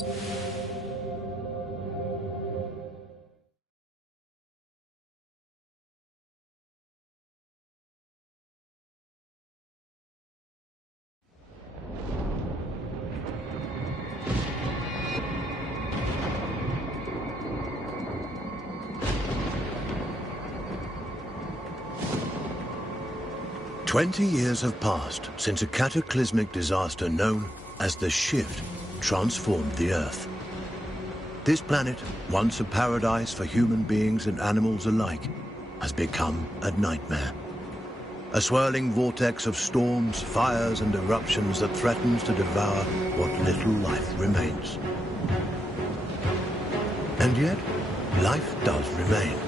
20 years have passed since a cataclysmic disaster known as the Shift transformed the Earth. This planet, once a paradise for human beings and animals alike, has become a nightmare. A swirling vortex of storms, fires and eruptions that threatens to devour what little life remains. And yet, life does remain.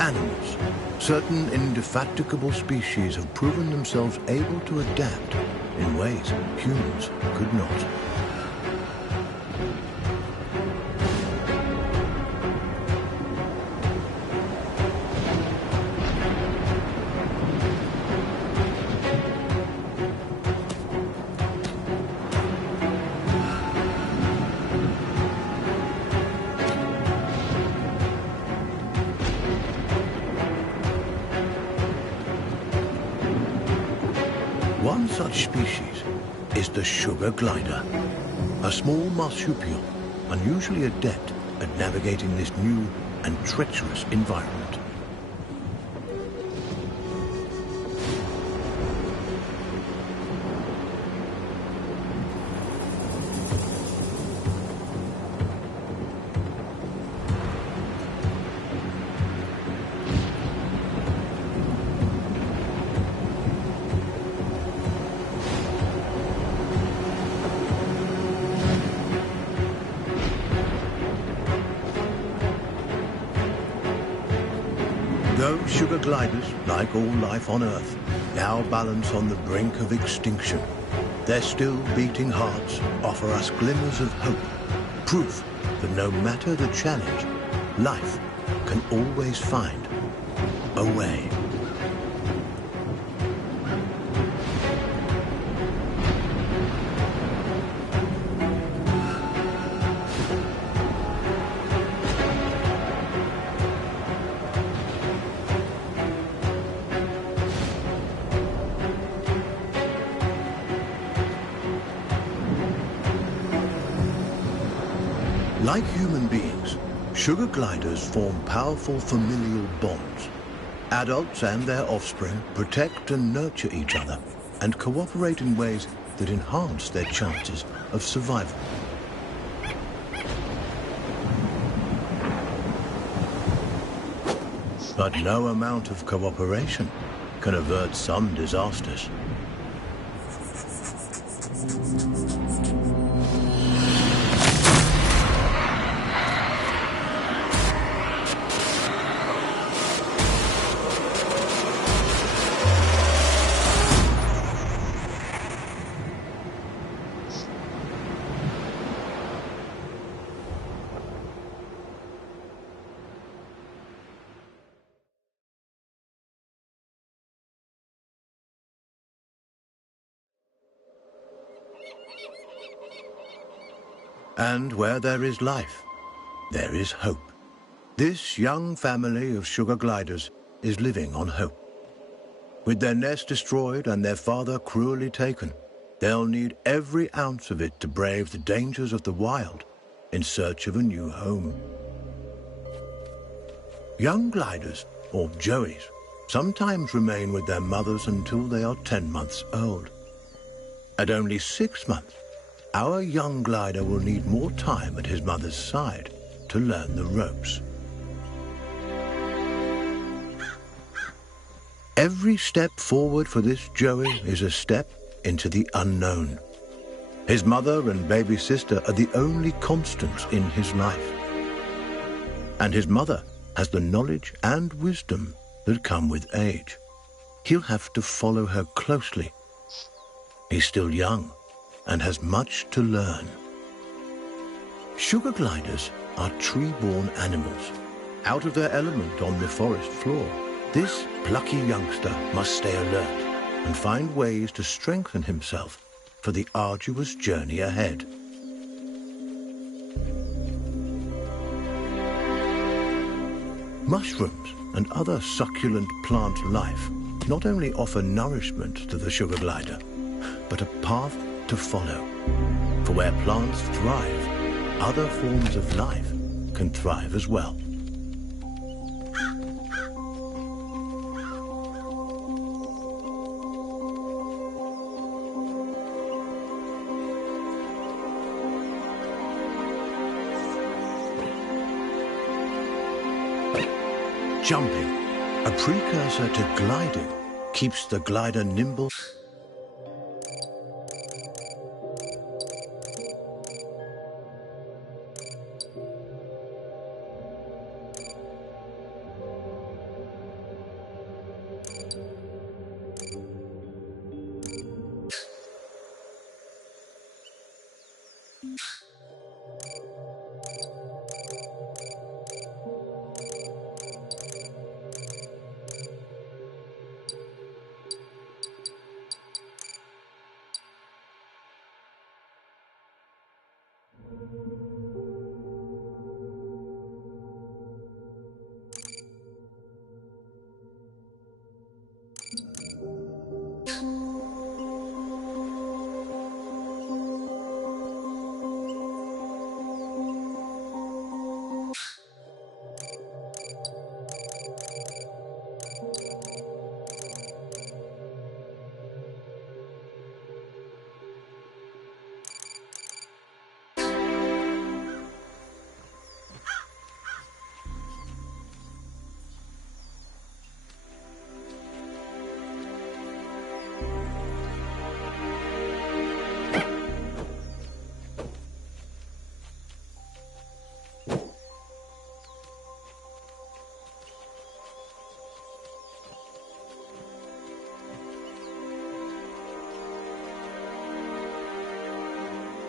Animals, certain indefatigable species have proven themselves able to adapt in ways humans could not. One such species is the sugar glider, a small marsupial unusually adept at navigating this new and treacherous environment. Those sugar gliders, like all life on Earth, now balance on the brink of extinction. Their still beating hearts offer us glimmers of hope, proof that no matter the challenge, life can always find a way. Like human beings, sugar gliders form powerful familial bonds. Adults and their offspring protect and nurture each other and cooperate in ways that enhance their chances of survival. But no amount of cooperation can avert some disasters. And where there is life, there is hope. This young family of sugar gliders is living on hope. With their nest destroyed and their father cruelly taken, they'll need every ounce of it to brave the dangers of the wild in search of a new home. Young gliders, or joeys, sometimes remain with their mothers until they are 10 months old. At only 6 months, our young glider will need more time at his mother's side to learn the ropes. Every step forward for this joey is a step into the unknown. His mother and baby sister are the only constants in his life. And his mother has the knowledge and wisdom that come with age. He'll have to follow her closely. He's still young and has much to learn. Sugar gliders are tree-born animals. Out of their element on the forest floor, this plucky youngster must stay alert and find ways to strengthen himself for the arduous journey ahead. Mushrooms and other succulent plant life not only offer nourishment to the sugar glider, but a path to follow. For where plants thrive, other forms of life can thrive as well. Jumping, a precursor to gliding, keeps the glider nimble.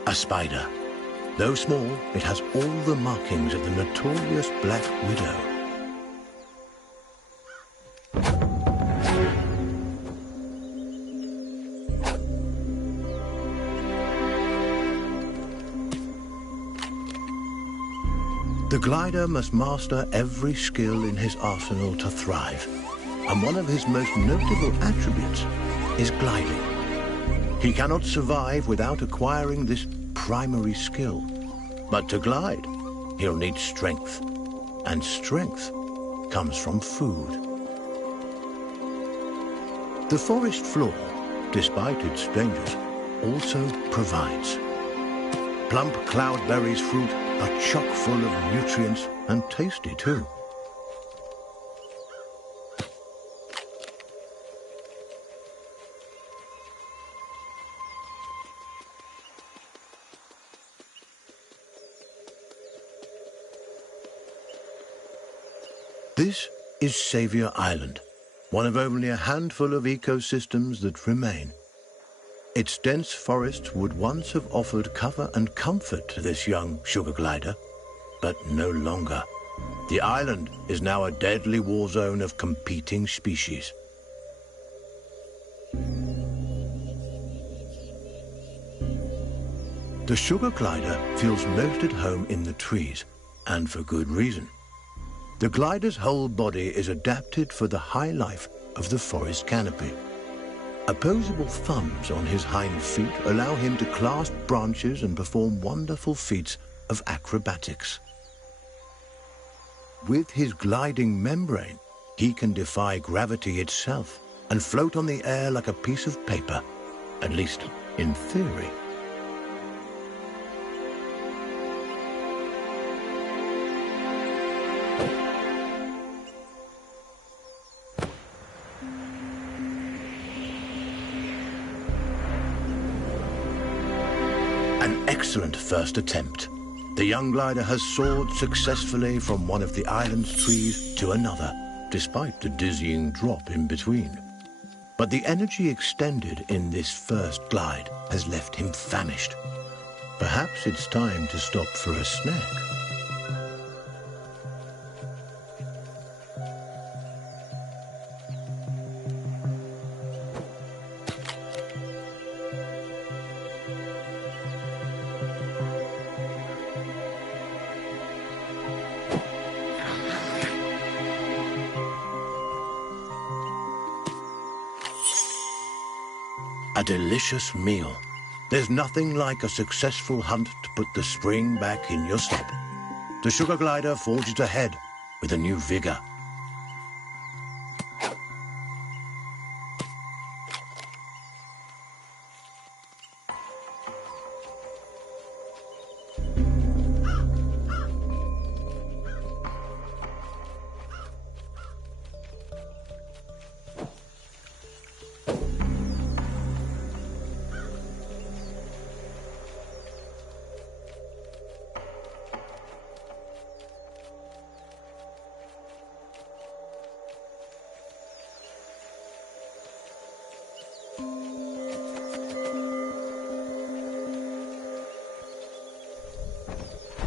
A spider. Though small, it has all the markings of the notorious Black Widow. The glider must master every skill in his arsenal to thrive, and one of his most notable attributes is gliding. He cannot survive without acquiring this primary skill. But to glide, he'll need strength, and strength comes from food. The forest floor, despite its dangers, also provides. Plump cloudberries fruit are chock full of nutrients and tasty too. This is Saviour Island, one of only a handful of ecosystems that remain. Its dense forests would once have offered cover and comfort to this young sugar glider, but no longer. The island is now a deadly war zone of competing species. The sugar glider feels most at home in the trees, and for good reason. The glider's whole body is adapted for the high life of the forest canopy. Opposable thumbs on his hind feet allow him to clasp branches and perform wonderful feats of acrobatics. With his gliding membrane, he can defy gravity itself and float on the air like a piece of paper, at least in theory. An excellent first attempt. The young glider has soared successfully from one of the island's trees to another, despite the dizzying drop in between. But the energy expended in this first glide has left him famished. Perhaps it's time to stop for a snack. delicious meal. There's nothing like a successful hunt to put the spring back in your step. The sugar glider forges ahead with a new vigor.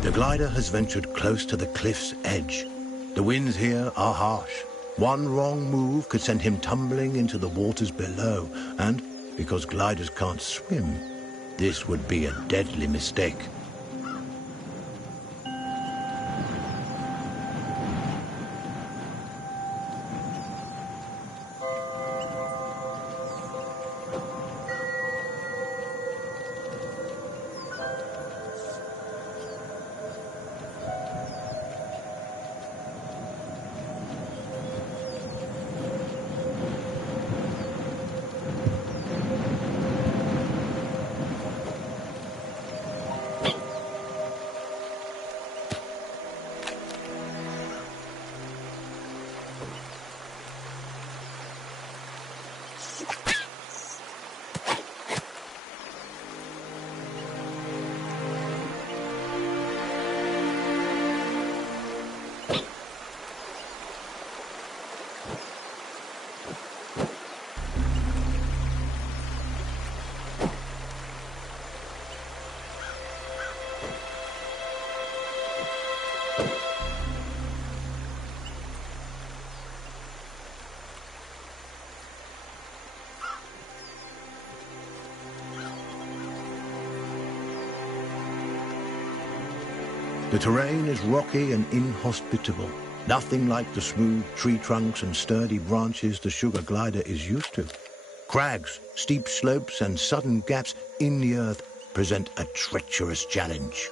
The glider has ventured close to the cliff's edge. The winds here are harsh. One wrong move could send him tumbling into the waters below, and because gliders can't swim, this would be a deadly mistake. The terrain is rocky and inhospitable, nothing like the smooth tree trunks and sturdy branches the sugar glider is used to. Crags, steep slopes and sudden gaps in the earth present a treacherous challenge.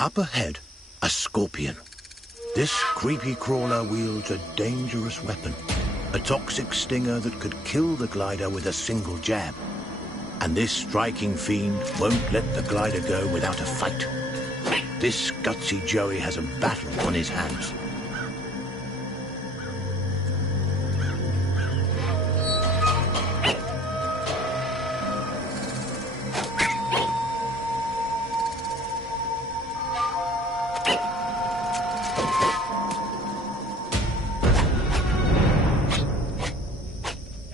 Up ahead, a scorpion. This creepy crawler wields a dangerous weapon, a toxic stinger that could kill the glider with a single jab. And this striking fiend won't let the glider go without a fight. This gutsy Joey has a battle on his hands.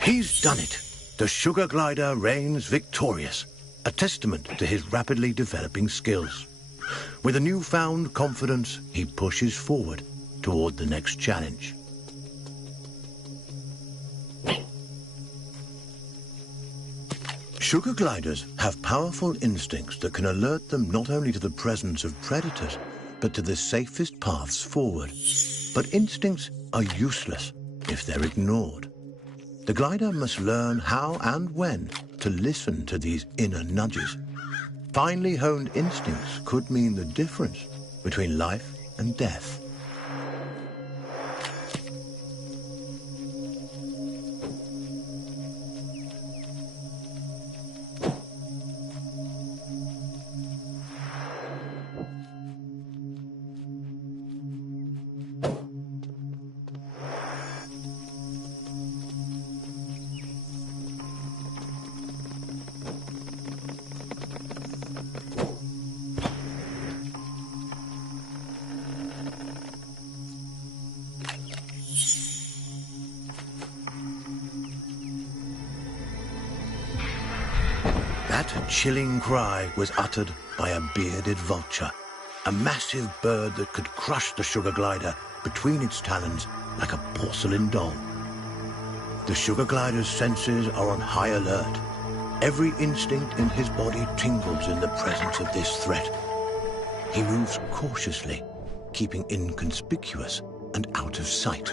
He's done it. The sugar glider reigns victorious, a testament to his rapidly developing skills. With a newfound confidence, he pushes forward toward the next challenge. Sugar gliders have powerful instincts that can alert them not only to the presence of predators, but to the safest paths forward. But instincts are useless if they're ignored. The glider must learn how and when to listen to these inner nudges. Finely honed instincts could mean the difference between life and death. chilling cry was uttered by a bearded vulture, a massive bird that could crush the sugar glider between its talons like a porcelain doll. The sugar glider's senses are on high alert. Every instinct in his body tingles in the presence of this threat. He moves cautiously, keeping inconspicuous and out of sight.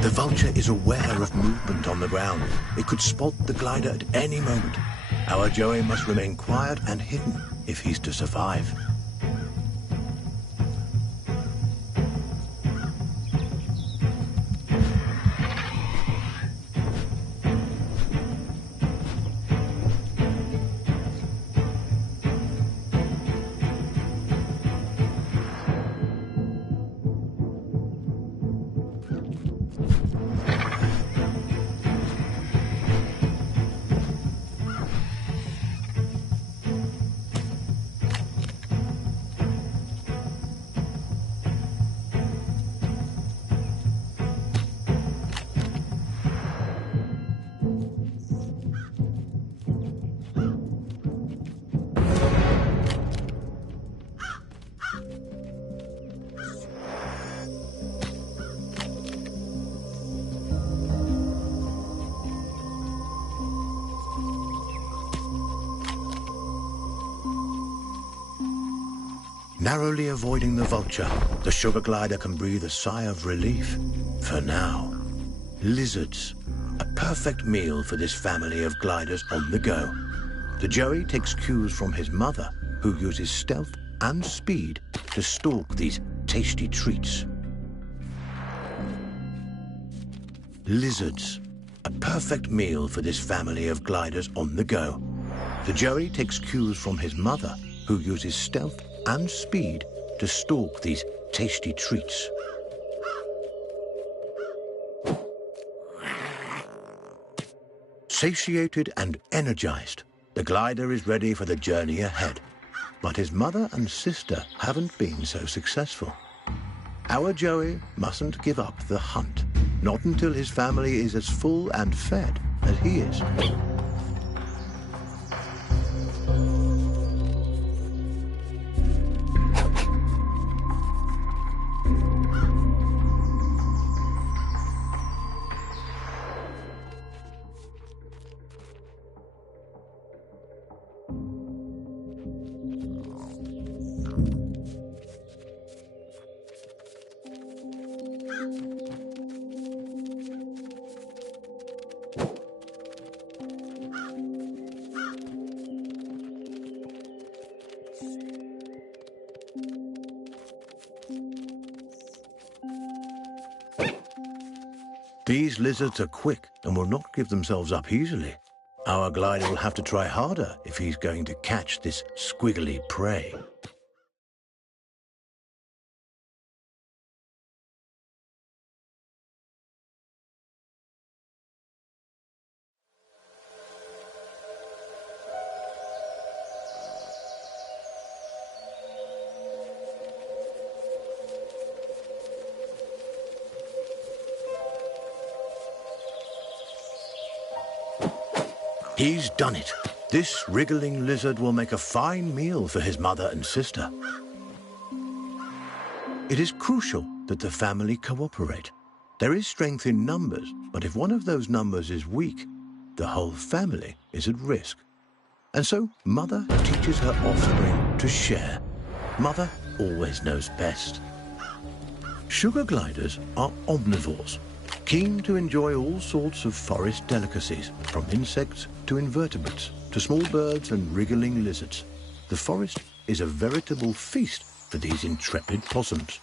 The vulture is aware of movement on the ground. It could spot the glider at any moment. Our Joey must remain quiet and hidden if he's to survive. Narrowly avoiding the vulture, the sugar glider can breathe a sigh of relief. For now. Lizards. A perfect meal for this family of gliders on the go. The Joey takes cues from his mother, who uses stealth and speed to stalk these tasty treats. Lizards. A perfect meal for this family of gliders on the go. The Joey takes cues from his mother, who uses stealth and speed to stalk these tasty treats. Satiated and energized, the glider is ready for the journey ahead. But his mother and sister haven't been so successful. Our Joey mustn't give up the hunt, not until his family is as full and fed as he is. These lizards are quick and will not give themselves up easily. Our glider will have to try harder if he's going to catch this squiggly prey. He's done it. This wriggling lizard will make a fine meal for his mother and sister. It is crucial that the family cooperate. There is strength in numbers, but if one of those numbers is weak, the whole family is at risk. And so Mother teaches her offspring to share. Mother always knows best. Sugar gliders are omnivores, keen to enjoy all sorts of forest delicacies, from insects to invertebrates, to small birds and wriggling lizards. The forest is a veritable feast for these intrepid possums.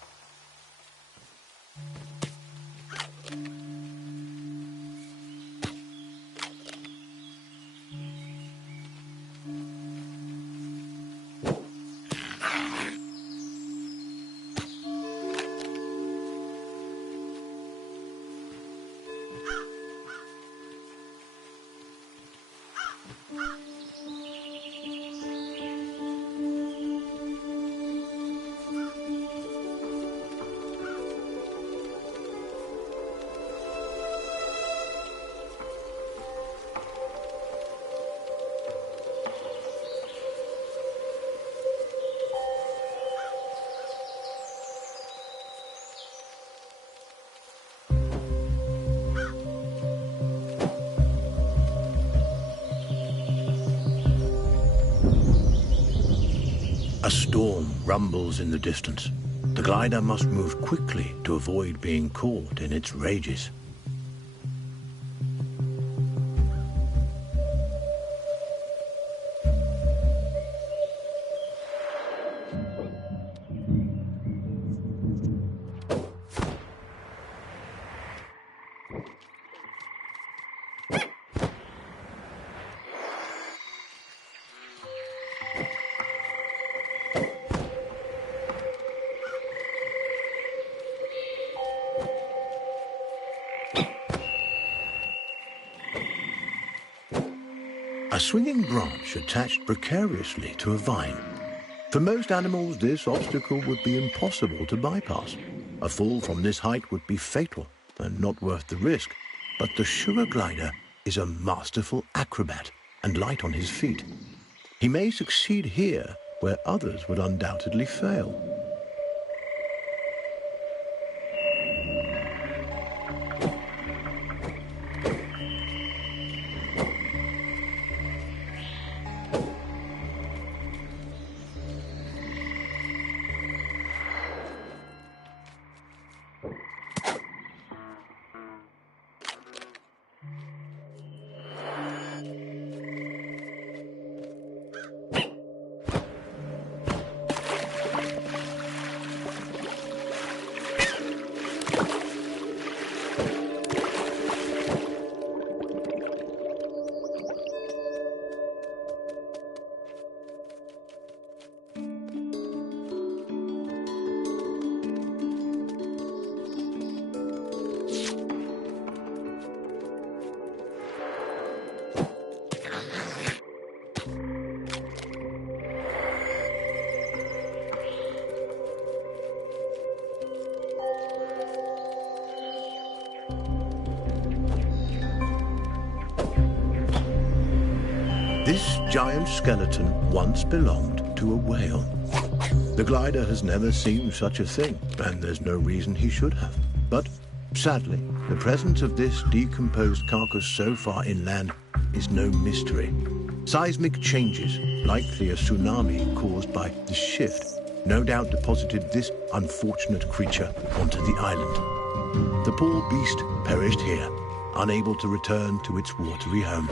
A storm rumbles in the distance. The glider must move quickly to avoid being caught in its rages. A swinging branch attached precariously to a vine. For most animals, this obstacle would be impossible to bypass. A fall from this height would be fatal and not worth the risk. But the sugar glider is a masterful acrobat and light on his feet. He may succeed here where others would undoubtedly fail. This giant skeleton once belonged to a whale. The glider has never seen such a thing, and there's no reason he should have. But sadly, the presence of this decomposed carcass so far inland is no mystery. Seismic changes, likely a tsunami caused by the shift, no doubt deposited this unfortunate creature onto the island. The poor beast perished here, unable to return to its watery home.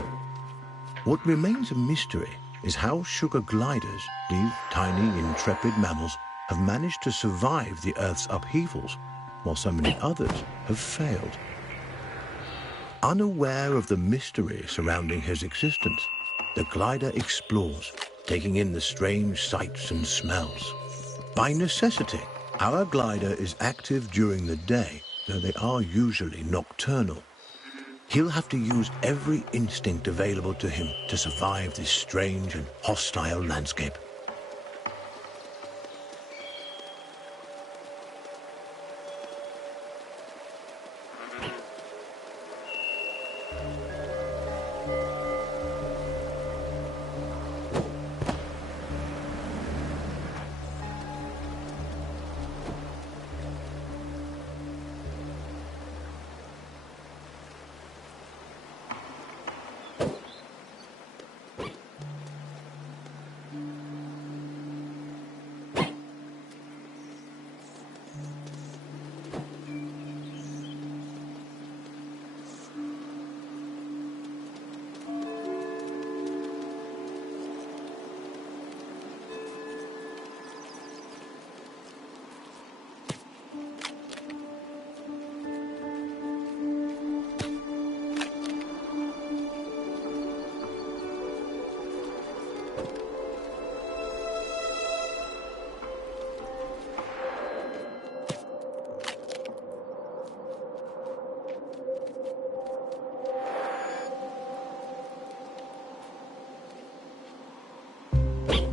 What remains a mystery is how sugar gliders, these tiny, intrepid mammals, have managed to survive the Earth's upheavals, while so many others have failed. Unaware of the mystery surrounding his existence, the glider explores, taking in the strange sights and smells. By necessity, our glider is active during the day, though they are usually nocturnal. He'll have to use every instinct available to him to survive this strange and hostile landscape.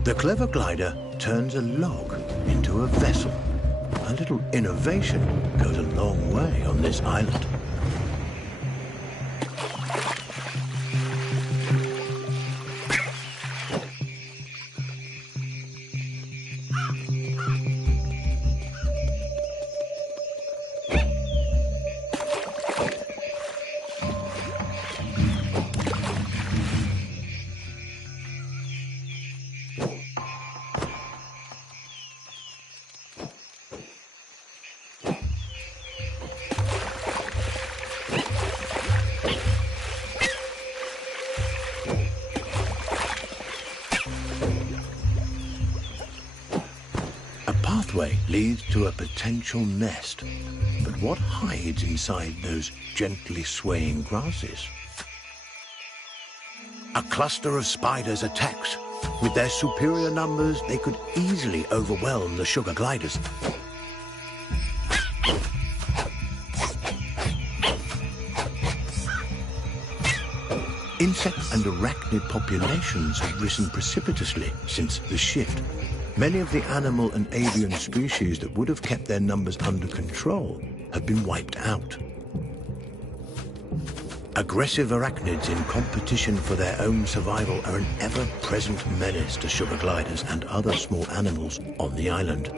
The clever glider turns a log into a vessel. A little innovation goes a long way on this island. Pathway leads to a potential nest, but what hides inside those gently swaying grasses? A cluster of spiders attacks. With their superior numbers, they could easily overwhelm the sugar gliders. Insect and arachnid populations have risen precipitously since the shift. Many of the animal and avian species that would have kept their numbers under control have been wiped out. Aggressive arachnids in competition for their own survival are an ever-present menace to sugar gliders and other small animals on the island.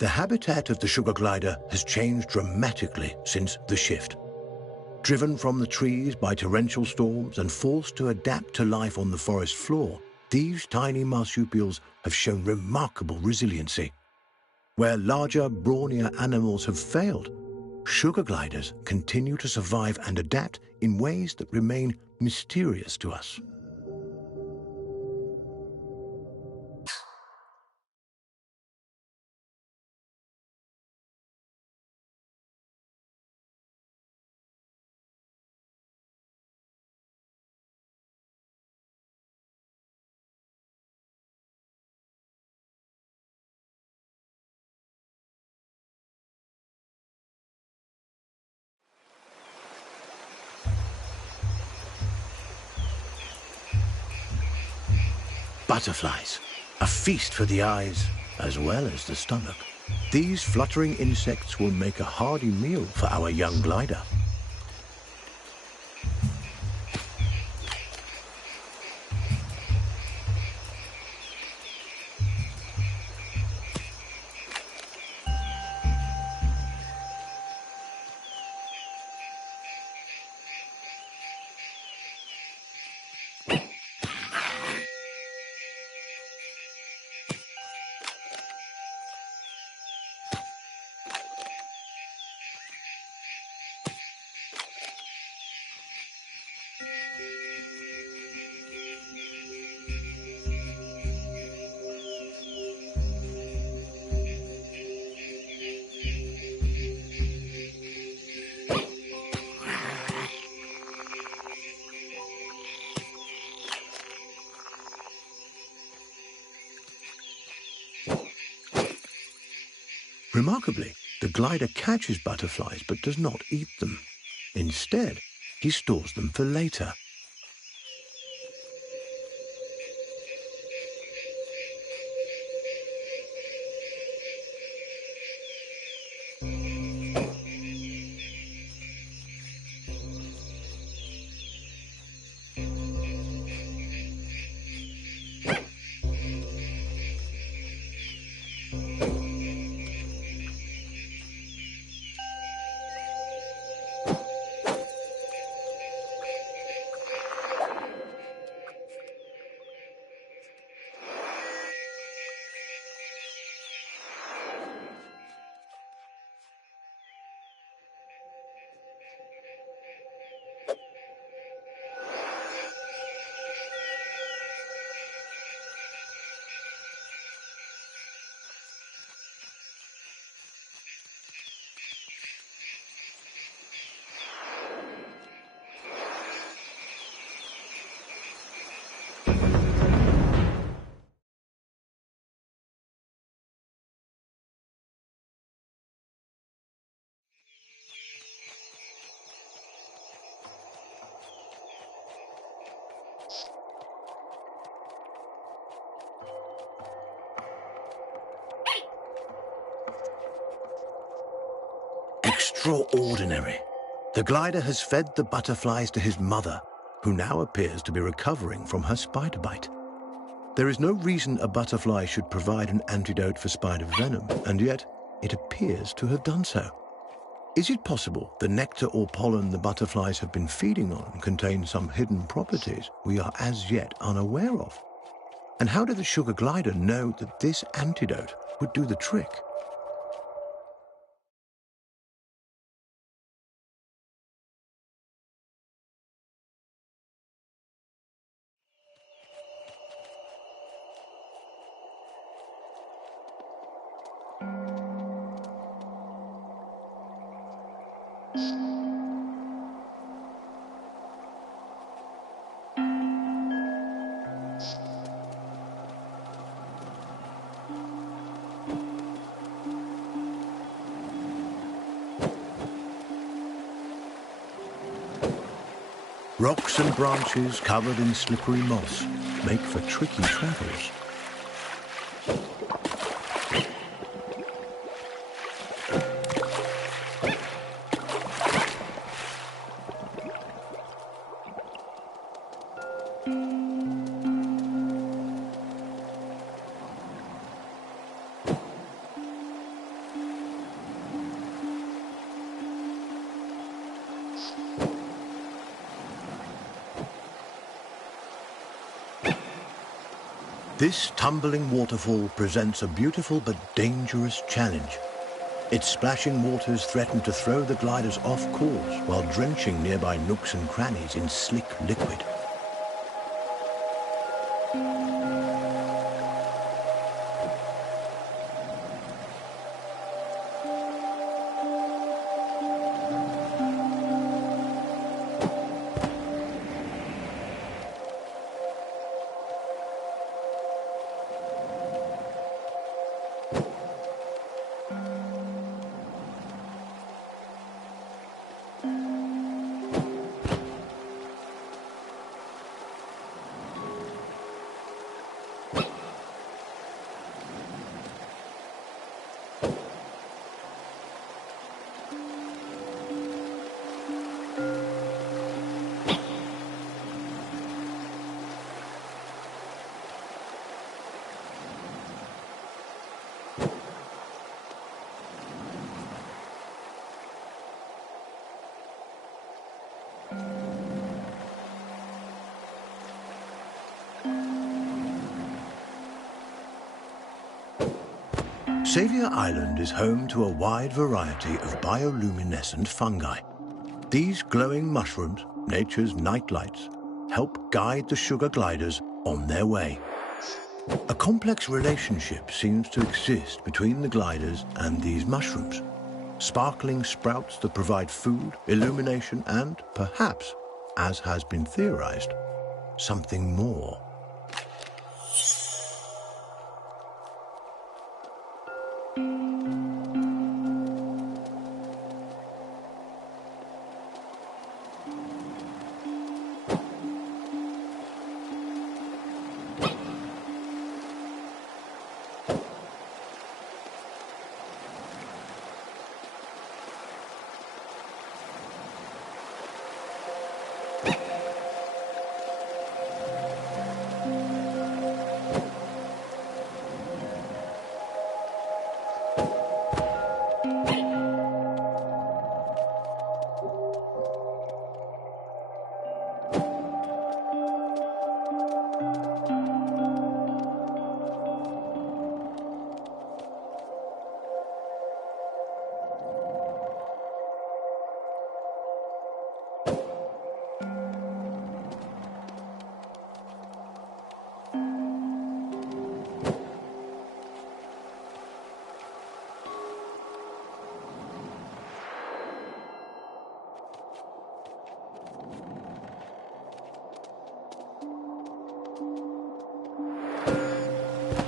The habitat of the sugar glider has changed dramatically since the shift. Driven from the trees by torrential storms and forced to adapt to life on the forest floor, these tiny marsupials have shown remarkable resiliency. Where larger, brawnier animals have failed, sugar gliders continue to survive and adapt in ways that remain mysterious to us. Butterflies, a feast for the eyes as well as the stomach. These fluttering insects will make a hearty meal for our young glider. Remarkably, the glider catches butterflies but does not eat them. Instead, he stores them for later. Extraordinary. The glider has fed the butterflies to his mother, who now appears to be recovering from her spider bite. There is no reason a butterfly should provide an antidote for spider venom, and yet it appears to have done so. Is it possible the nectar or pollen the butterflies have been feeding on contains some hidden properties we are as yet unaware of? And how did the sugar glider know that this antidote would do the trick? Rocks and branches covered in slippery moss make for tricky travels. This tumbling waterfall presents a beautiful but dangerous challenge. Its splashing waters threaten to throw the gliders off course while drenching nearby nooks and crannies in slick liquid. Saviour Island is home to a wide variety of bioluminescent fungi. These glowing mushrooms, nature's nightlights, help guide the sugar gliders on their way. A complex relationship seems to exist between the gliders and these mushrooms. Sparkling sprouts that provide food, illumination, and perhaps, as has been theorized, something more.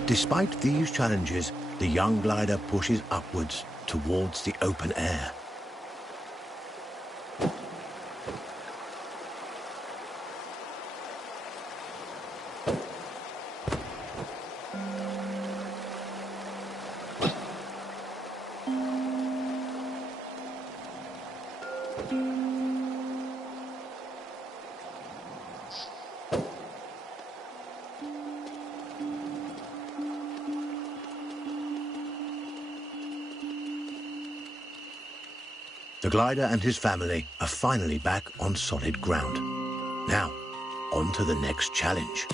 Despite these challenges, the young glider pushes upwards towards the open air. The glider and his family are finally back on solid ground. Now, on to the next challenge.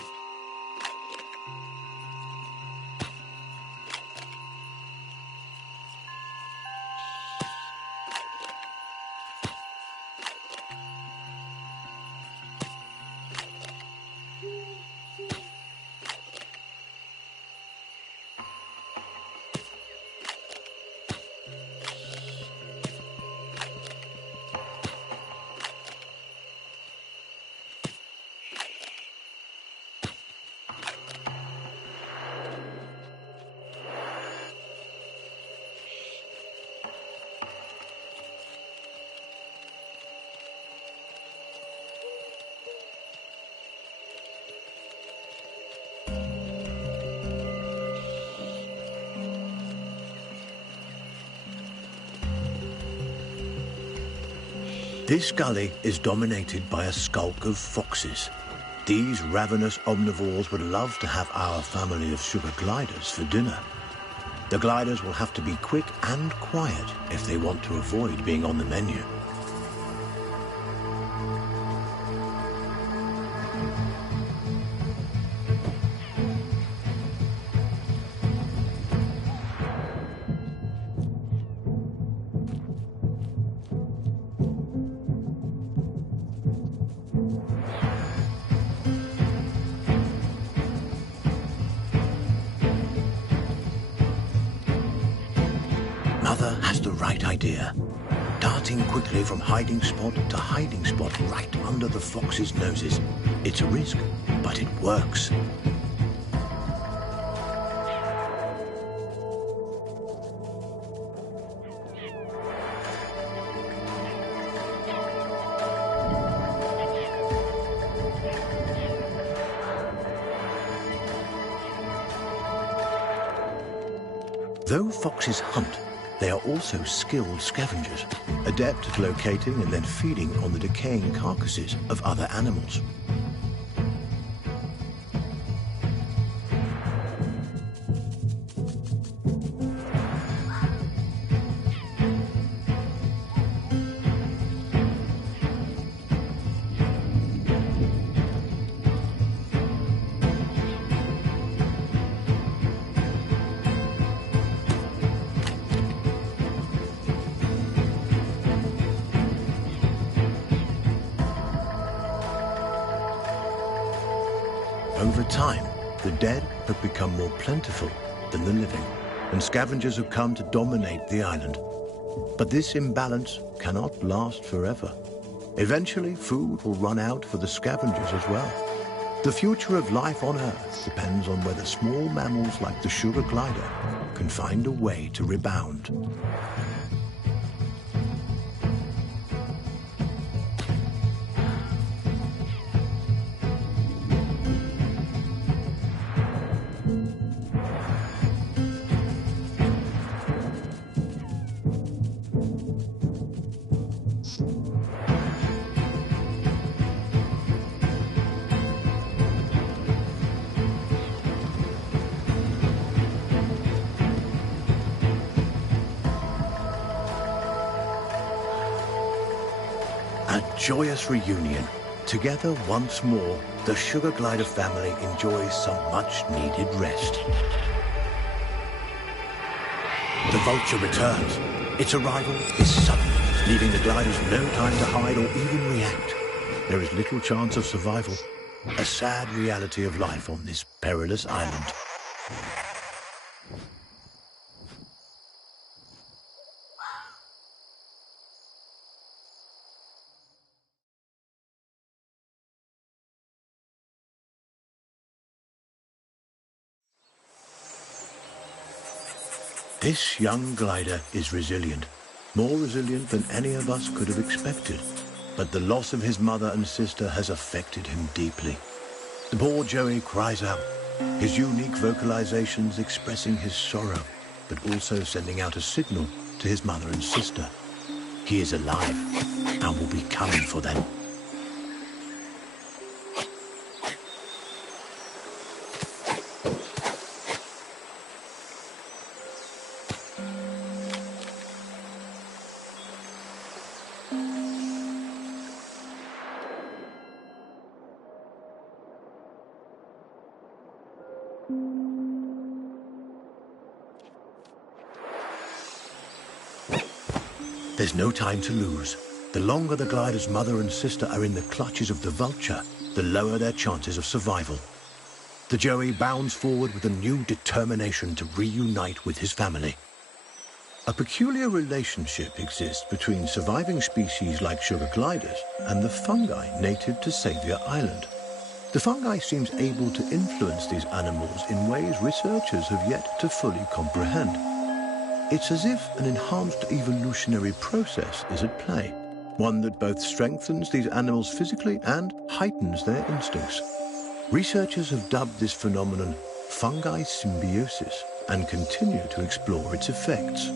This gully is dominated by a skulk of foxes. These ravenous omnivores would love to have our family of sugar gliders for dinner. The gliders will have to be quick and quiet if they want to avoid being on the menu. Mother has the right idea. Darting quickly from hiding spot to hiding spot right under the foxes' noses. It's a risk, but it works. Though foxes hunt, they are also skilled scavengers, adept at locating and then feeding on the decaying carcasses of other animals. Over time, the dead have become more plentiful than the living, and scavengers have come to dominate the island. But this imbalance cannot last forever. Eventually, food will run out for the scavengers as well. The future of life on Earth depends on whether small mammals like the sugar glider can find a way to rebound. A joyous reunion. Together once more, the sugar glider family enjoys some much-needed rest. The vulture returns. Its arrival is sudden, leaving the gliders no time to hide or even react. There is little chance of survival, a sad reality of life on this perilous island. This young glider is resilient, more resilient than any of us could have expected. But the loss of his mother and sister has affected him deeply. The poor Joey cries out, his unique vocalizations expressing his sorrow, but also sending out a signal to his mother and sister. He is alive and will be coming for them. There's no time to lose. The longer the glider's mother and sister are in the clutches of the vulture, the lower their chances of survival. The Joey bounds forward with a new determination to reunite with his family. A peculiar relationship exists between surviving species like sugar gliders and the fungi native to Saviour Island. The fungi seems able to influence these animals in ways researchers have yet to fully comprehend. It's as if an enhanced evolutionary process is at play, one that both strengthens these animals physically and heightens their instincts. Researchers have dubbed this phenomenon fungi symbiosis and continue to explore its effects.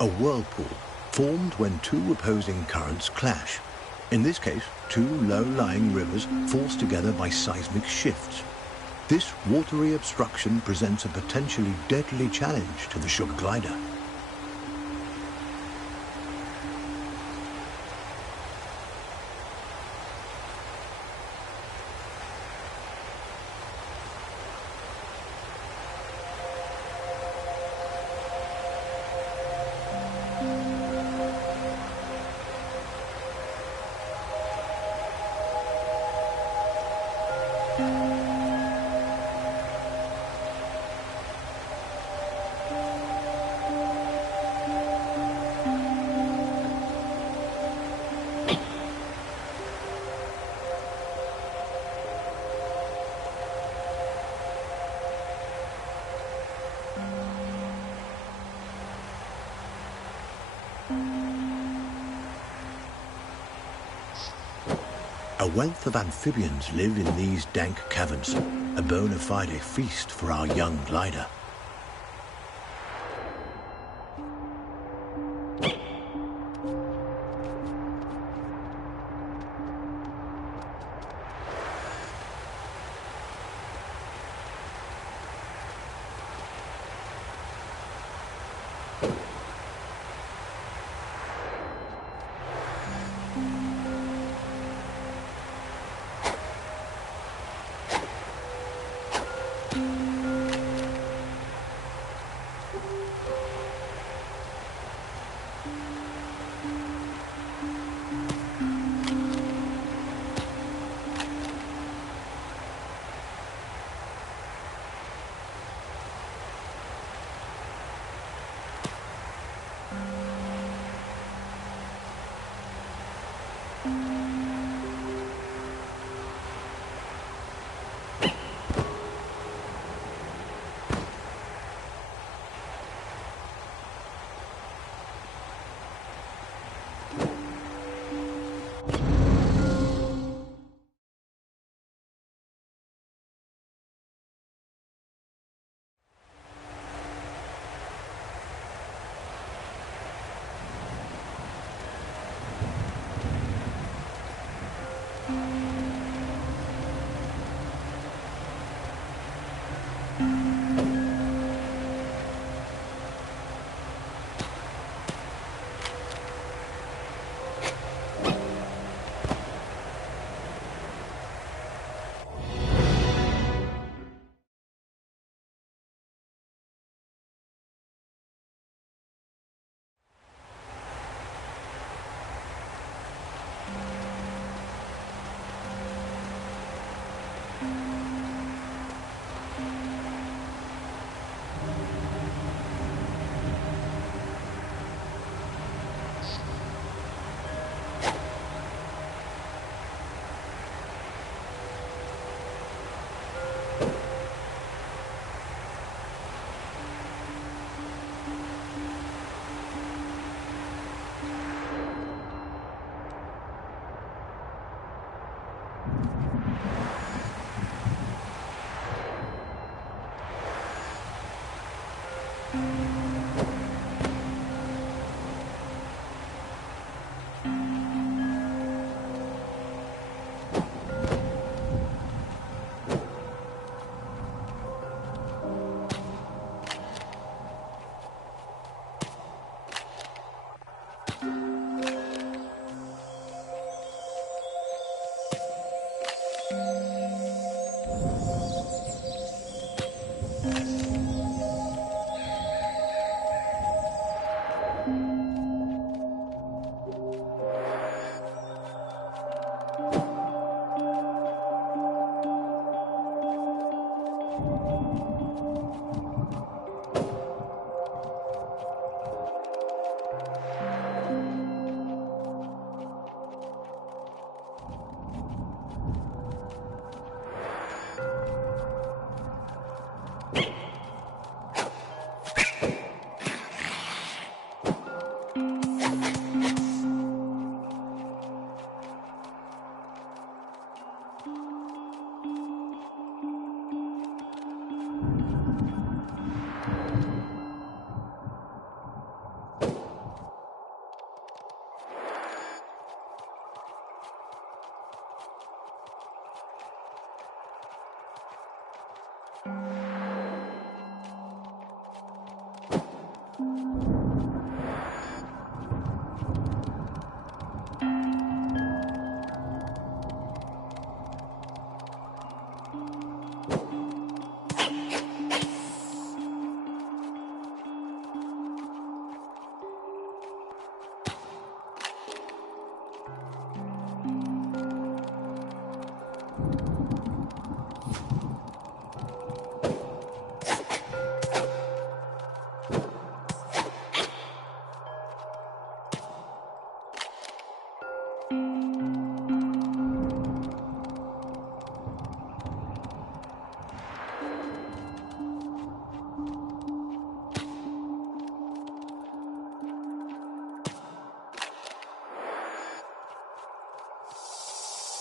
A whirlpool formed when two opposing currents clash. In this case, two low-lying rivers forced together by seismic shifts. This watery obstruction presents a potentially deadly challenge to the sugar glider. A wealth of amphibians live in these dank caverns, a bona fide feast for our young glider.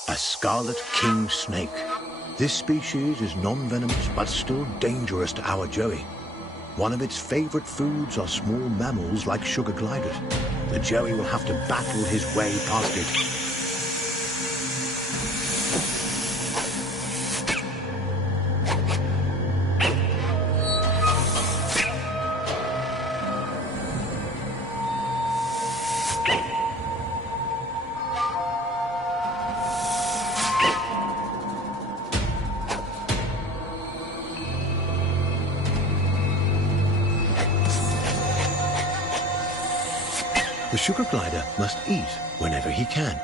A scarlet king snake. This species is non-venomous but still dangerous to our Joey. One of its favorite foods are small mammals like sugar gliders. The Joey will have to battle his way past it. The sugar glider must eat whenever he can.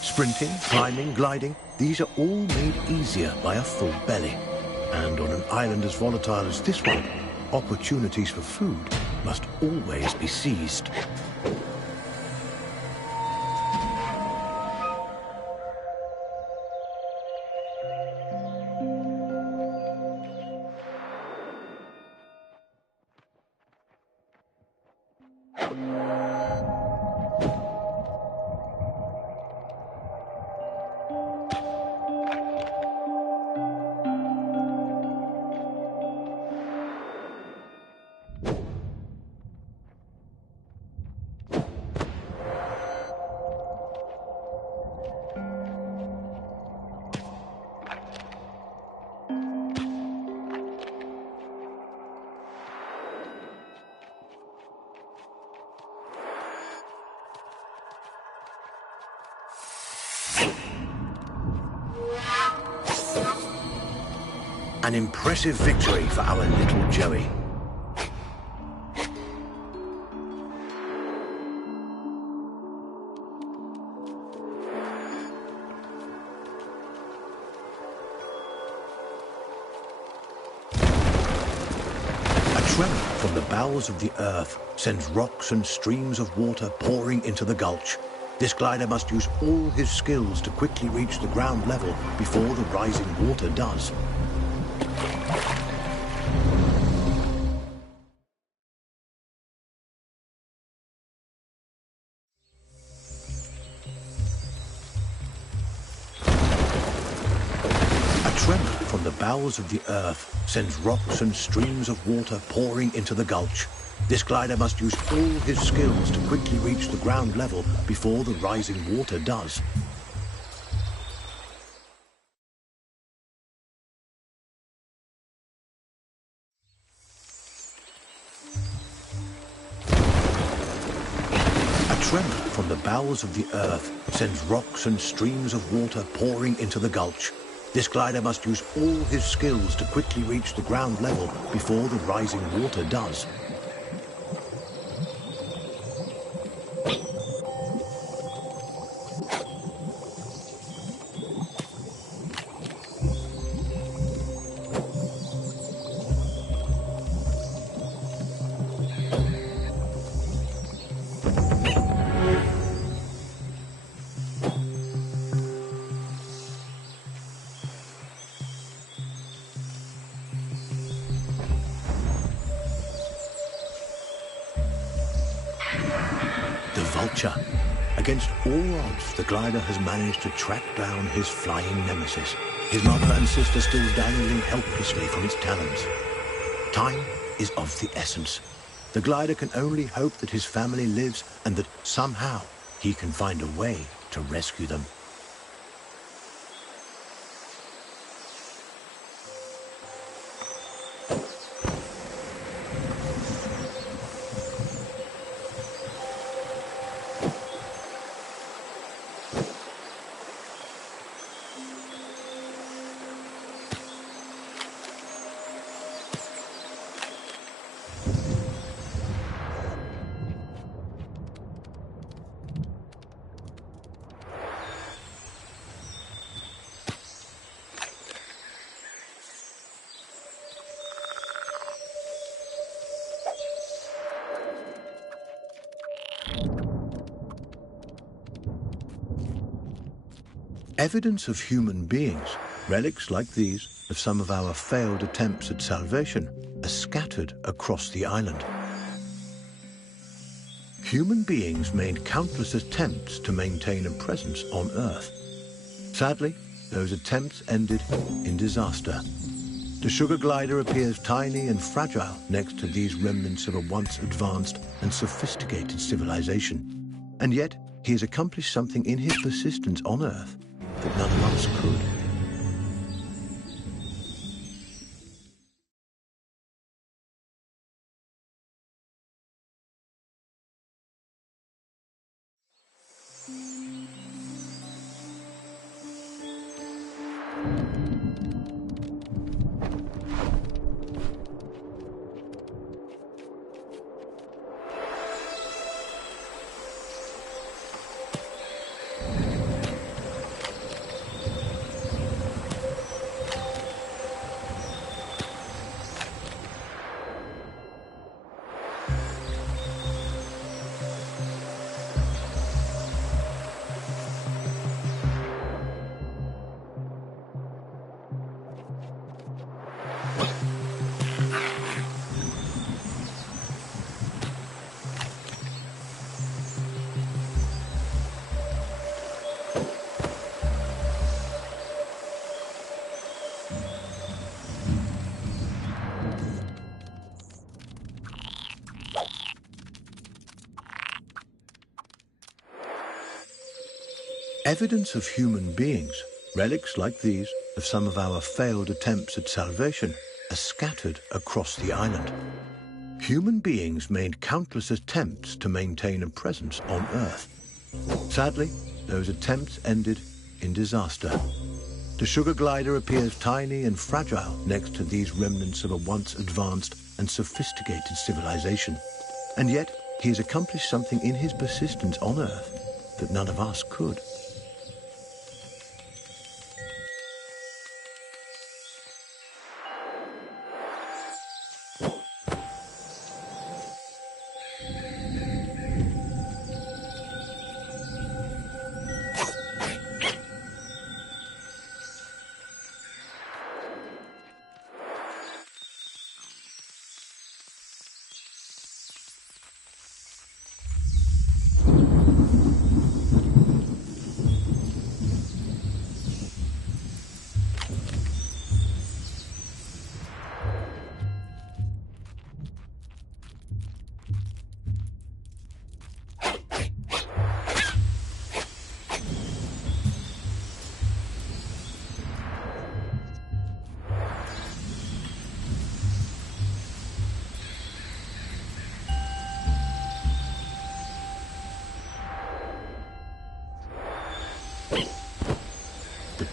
Sprinting, climbing, gliding, these are all made easier by a full belly. And on an island as volatile as this one, opportunities for food must always be seized. An impressive victory for our little Joey. A tremor from the bowels of the earth sends rocks and streams of water pouring into the gulch. This glider must use all his skills to quickly reach the ground level before the rising water does. Tremor from the bowels of the earth sends rocks and streams of water pouring into the gulch. This glider must use all his skills to quickly reach the ground level before the rising water does. A tremor from the bowels of the earth sends rocks and streams of water pouring into the gulch. This glider must use all his skills to quickly reach the ground level before the rising water does. Vulture. Against all odds, the glider has managed to track down his flying nemesis, his mother and sister still dangling helplessly from its talons. Time is of the essence. The glider can only hope that his family lives and that somehow he can find a way to rescue them. Evidence of human beings, relics like these of some of our failed attempts at salvation, are scattered across the island. Human beings made countless attempts to maintain a presence on Earth. Sadly, those attempts ended in disaster. The sugar glider appears tiny and fragile next to these remnants of a once advanced and sophisticated civilization. And yet, he has accomplished something in his persistence on Earth that none of us could. Evidence of human beings, relics like these of some of our failed attempts at salvation, are scattered across the island. Human beings made countless attempts to maintain a presence on Earth. Sadly, those attempts ended in disaster. The sugar glider appears tiny and fragile next to these remnants of a once advanced and sophisticated civilization. And yet, he has accomplished something in his persistence on Earth that none of us could.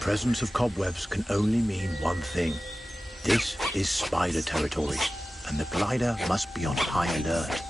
presence of cobwebs can only mean one thing. This is spider territory, and the glider must be on high alert.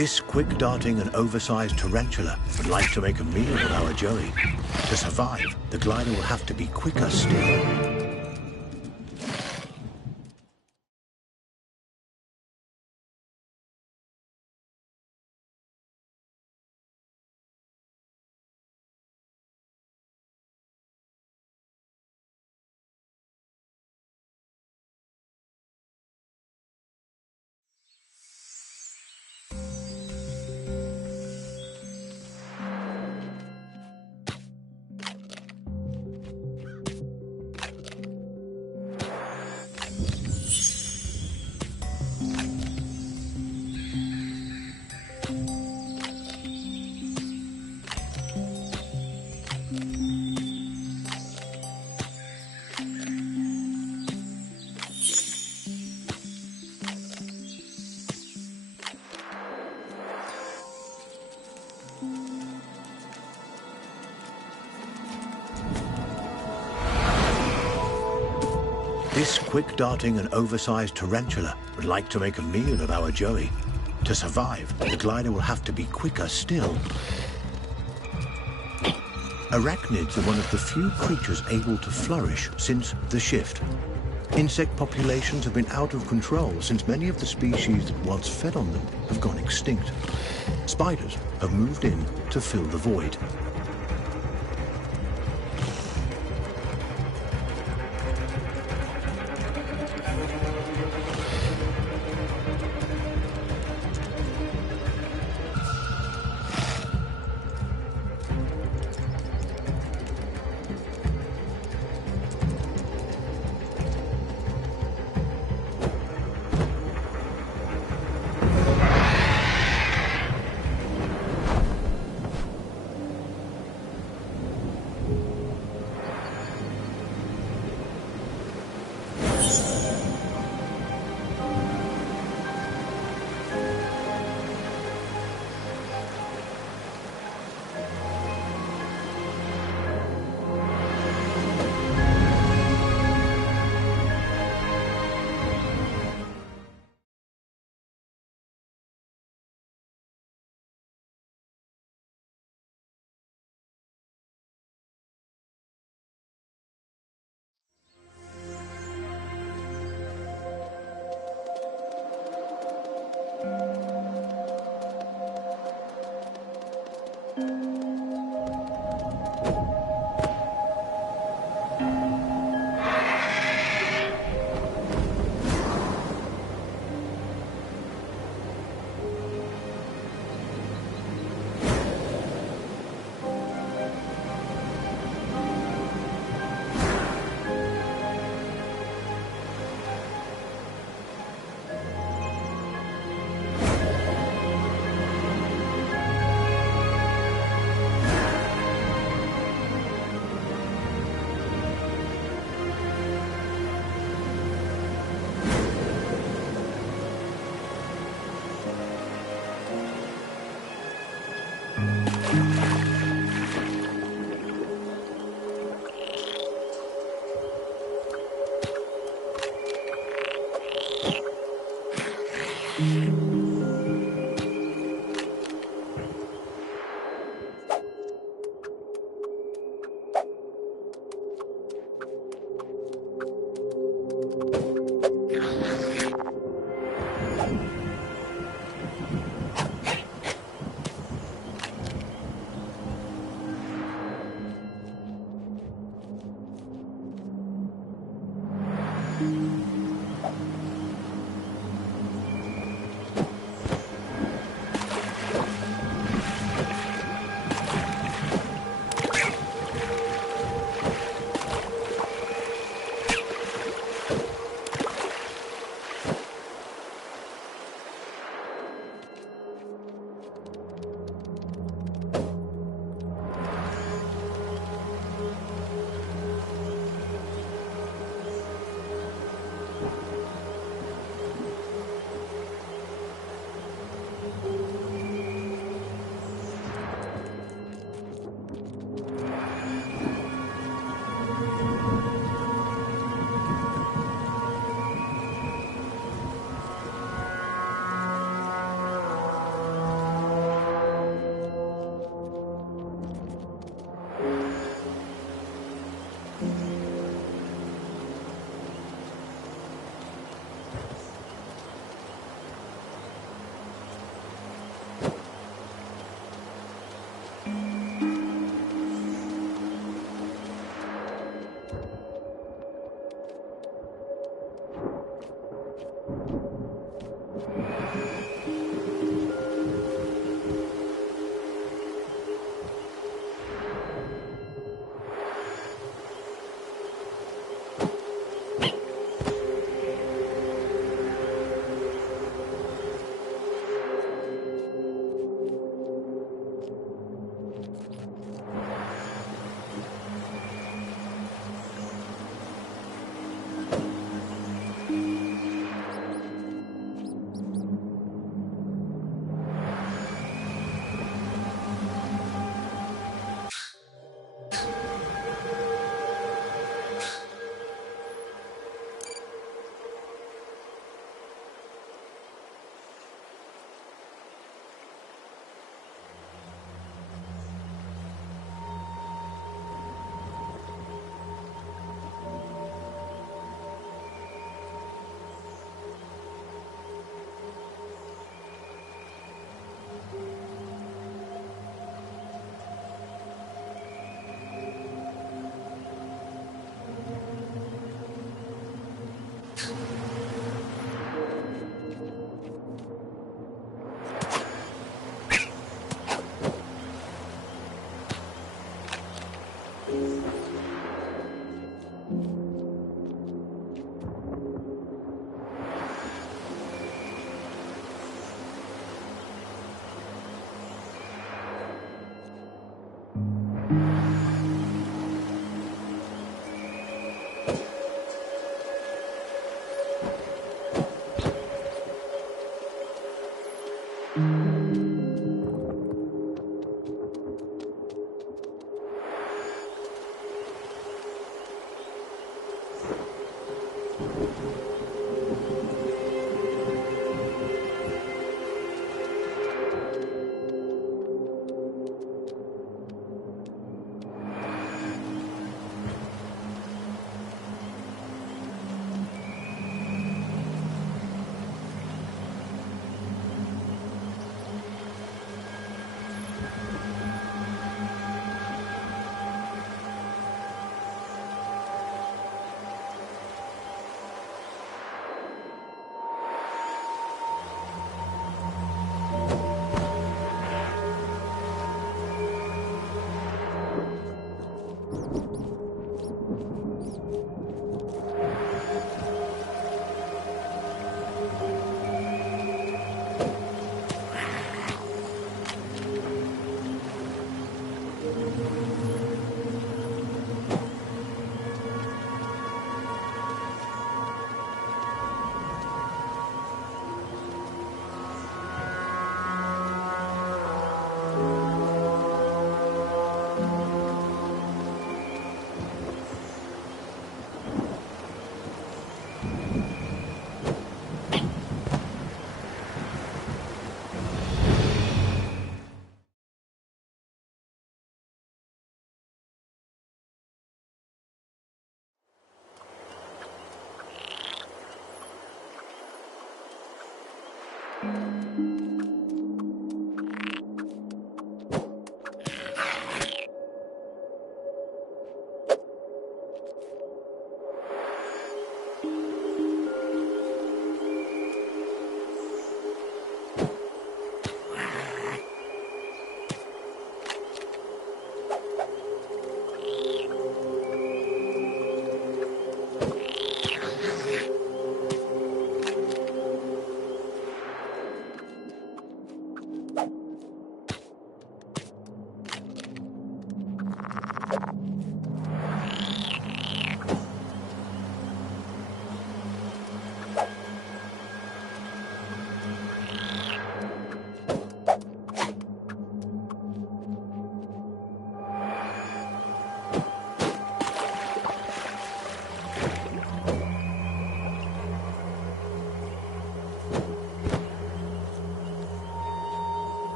This quick-darting and oversized tarantula would like to make a meal of our Joey. To survive, the glider will have to be quicker still. This quick-darting and oversized tarantula would like to make a meal of our Joey. To survive, the glider will have to be quicker still. Arachnids are one of the few creatures able to flourish since the shift. Insect populations have been out of control since many of the species that once fed on them have gone extinct. Spiders have moved in to fill the void.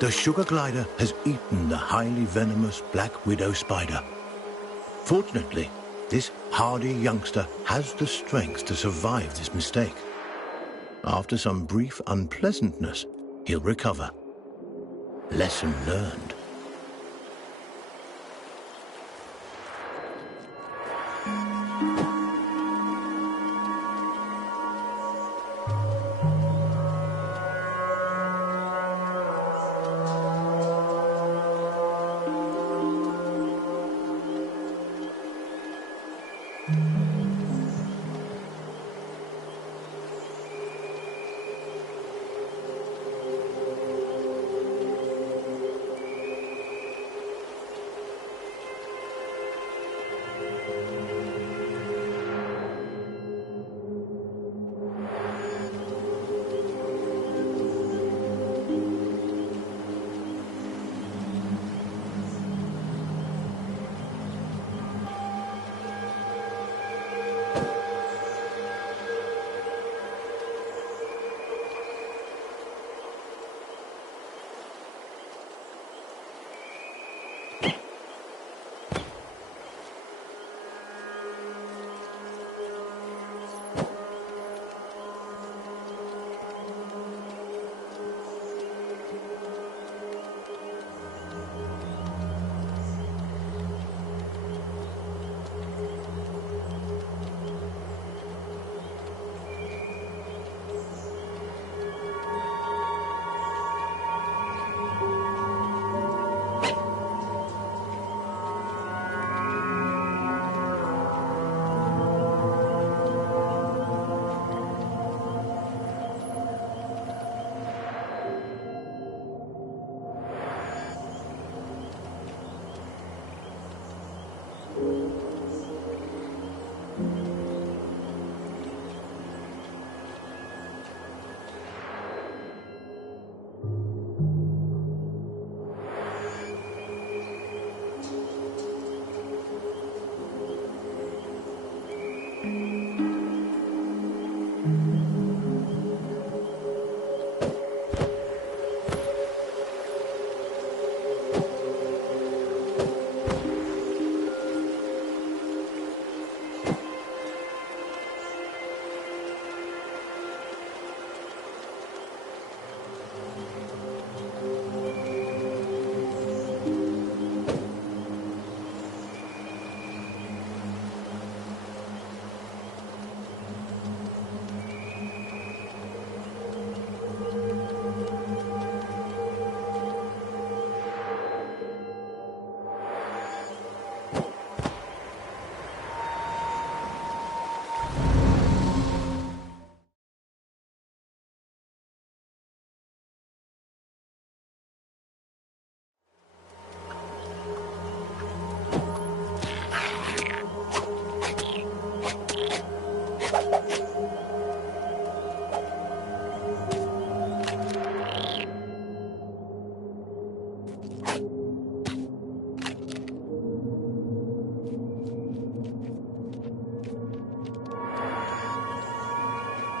The sugar glider has eaten the highly venomous black widow spider. Fortunately, this hardy youngster has the strength to survive this mistake. After some brief unpleasantness, he'll recover. Lesson learned.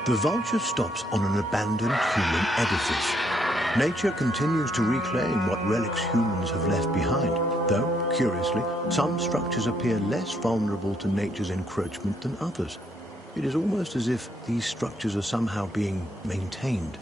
The vulture stops on an abandoned human edifice. Nature continues to reclaim what relics humans have left behind, though, curiously, some structures appear less vulnerable to nature's encroachment than others. It is almost as if these structures are somehow being maintained.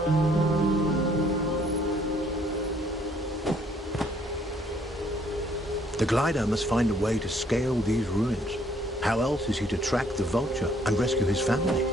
The glider must find a way to scale these ruins. How else is he to track the vulture and rescue his family?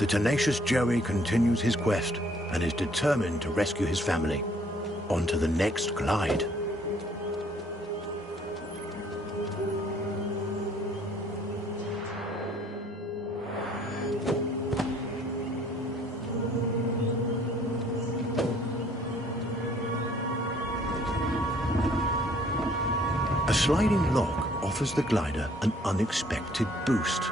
the tenacious Joey continues his quest and is determined to rescue his family. On to the next glide. A sliding log offers the glider an unexpected boost.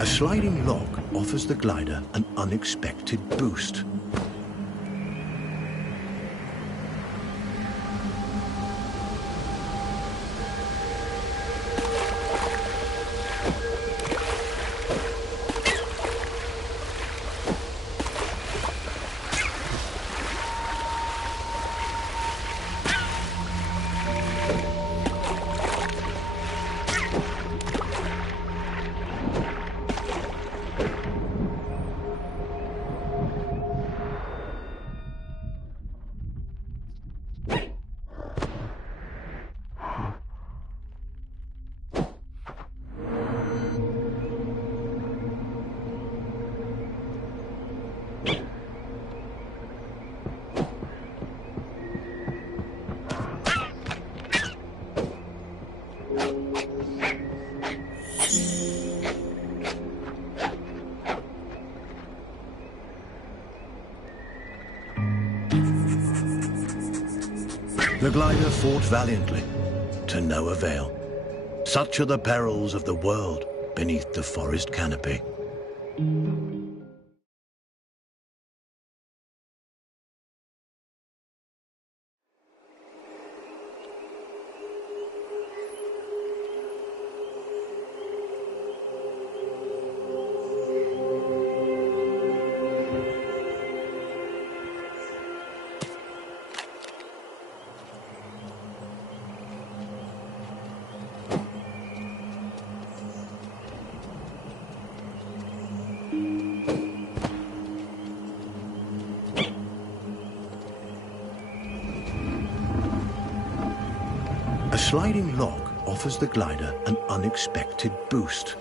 A sliding log offers the glider an unexpected boost. The glider fought valiantly, to no avail. Such are the perils of the world beneath the forest canopy. A sliding log offers the glider an unexpected boost.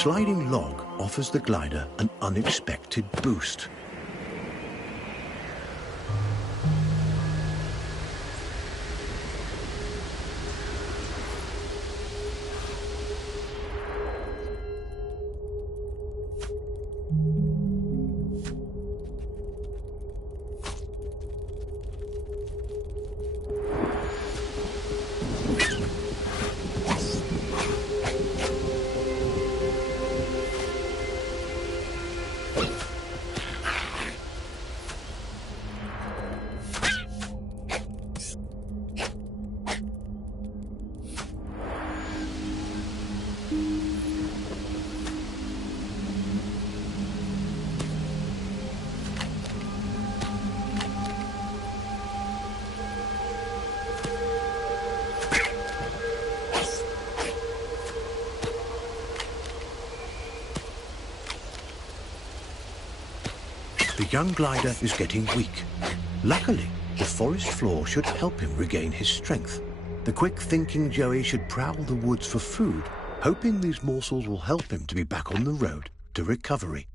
sliding log offers the glider an unexpected boost. The young glider is getting weak. Luckily, the forest floor should help him regain his strength. The quick-thinking Joey should prowl the woods for food, hoping these morsels will help him to be back on the road to recovery.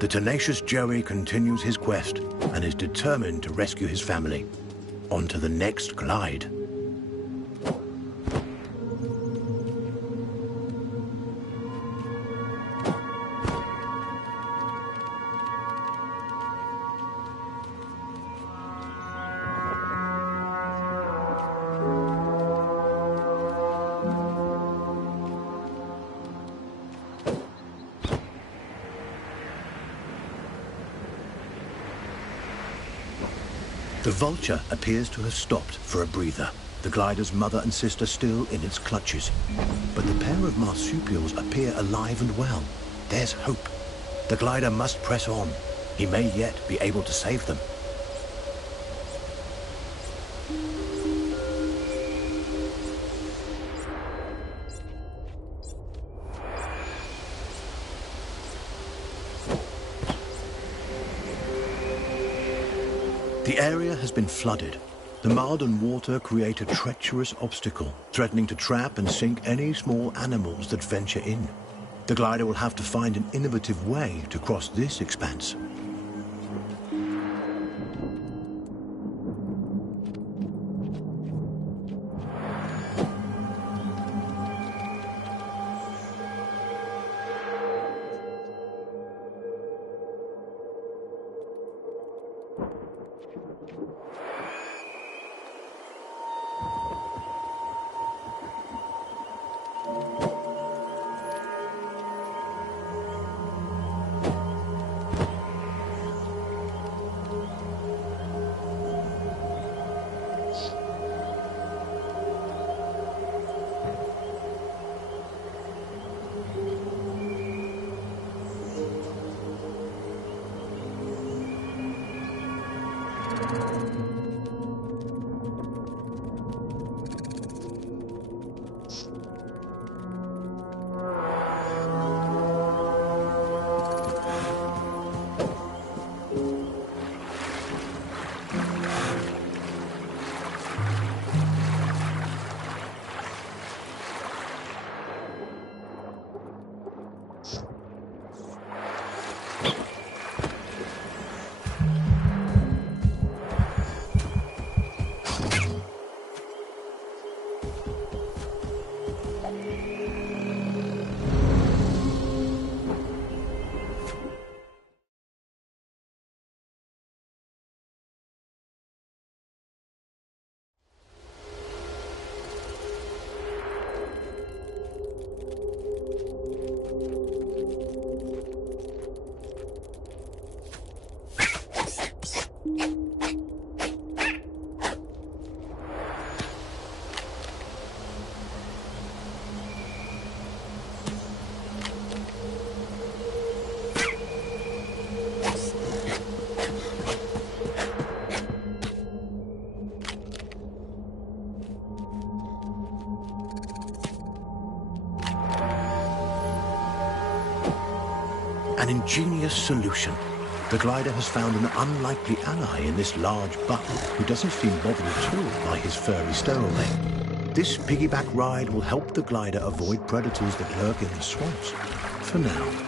The tenacious Joey continues his quest and is determined to rescue his family. On to the next glide. The vulture appears to have stopped for a breather, the glider's mother and sister still in its clutches. But the pair of marsupials appear alive and well. There's hope. The glider must press on. He may yet be able to save them. The area has been flooded. The mud and water create a treacherous obstacle, threatening to trap and sink any small animals that venture in. The glider will have to find an innovative way to cross this expanse. An ingenious solution. The glider has found an unlikely ally in this large buck who doesn't seem bothered at all by his furry stowaway. This piggyback ride will help the glider avoid predators that lurk in the swamps. For now.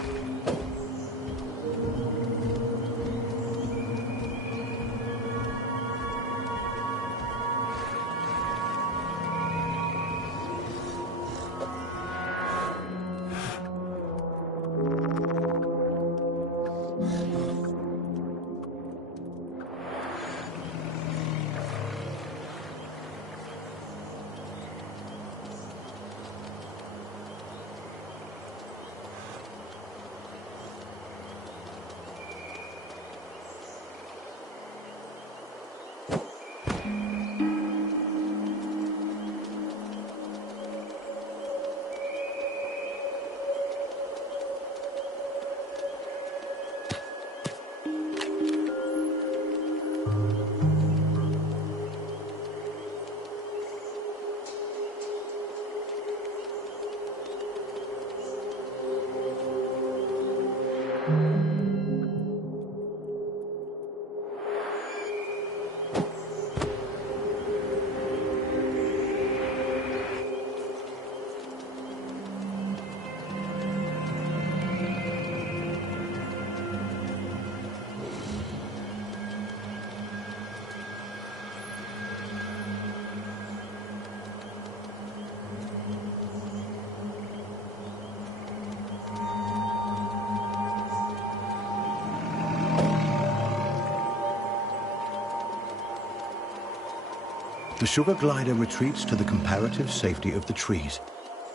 The sugar glider retreats to the comparative safety of the trees.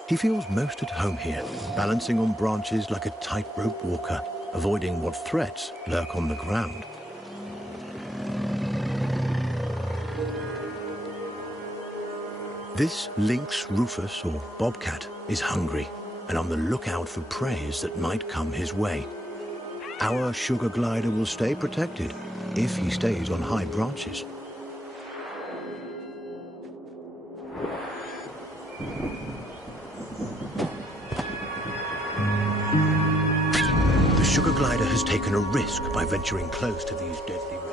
He feels most at home here, balancing on branches like a tightrope walker, avoiding what threats lurk on the ground. This lynx rufus, or bobcat, is hungry and on the lookout for preys that might come his way. Our sugar glider will stay protected if he stays on high branches. The sugar glider has taken a risk by venturing close to these deadly rats.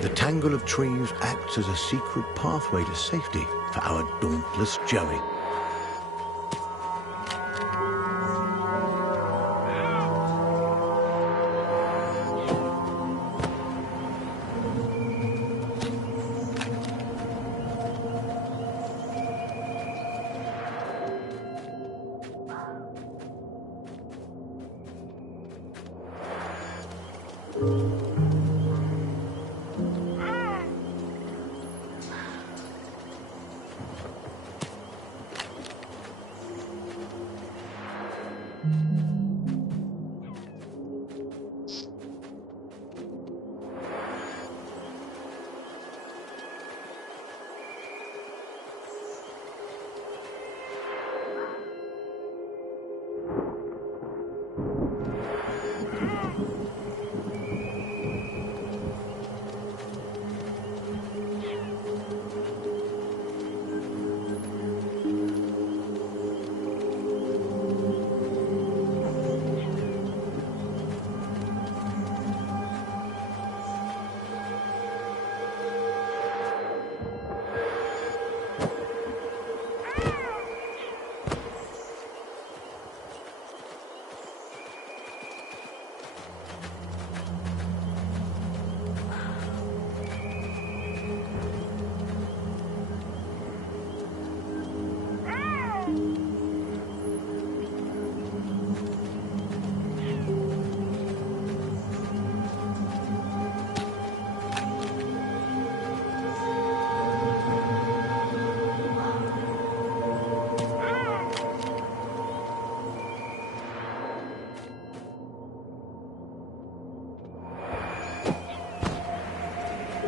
The tangle of trees acts as a secret pathway to safety for our dauntless Joey.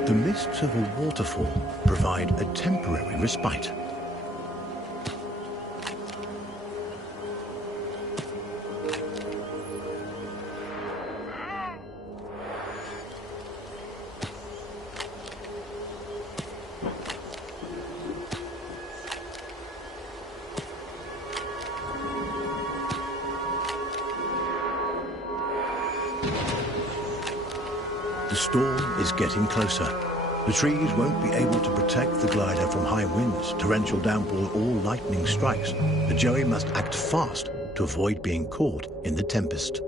The mists of a waterfall provide a temporary respite. The storm is getting closer. The trees won't be able to protect the glider from high winds, torrential downpour, or lightning strikes. The Joey must act fast to avoid being caught in the tempest.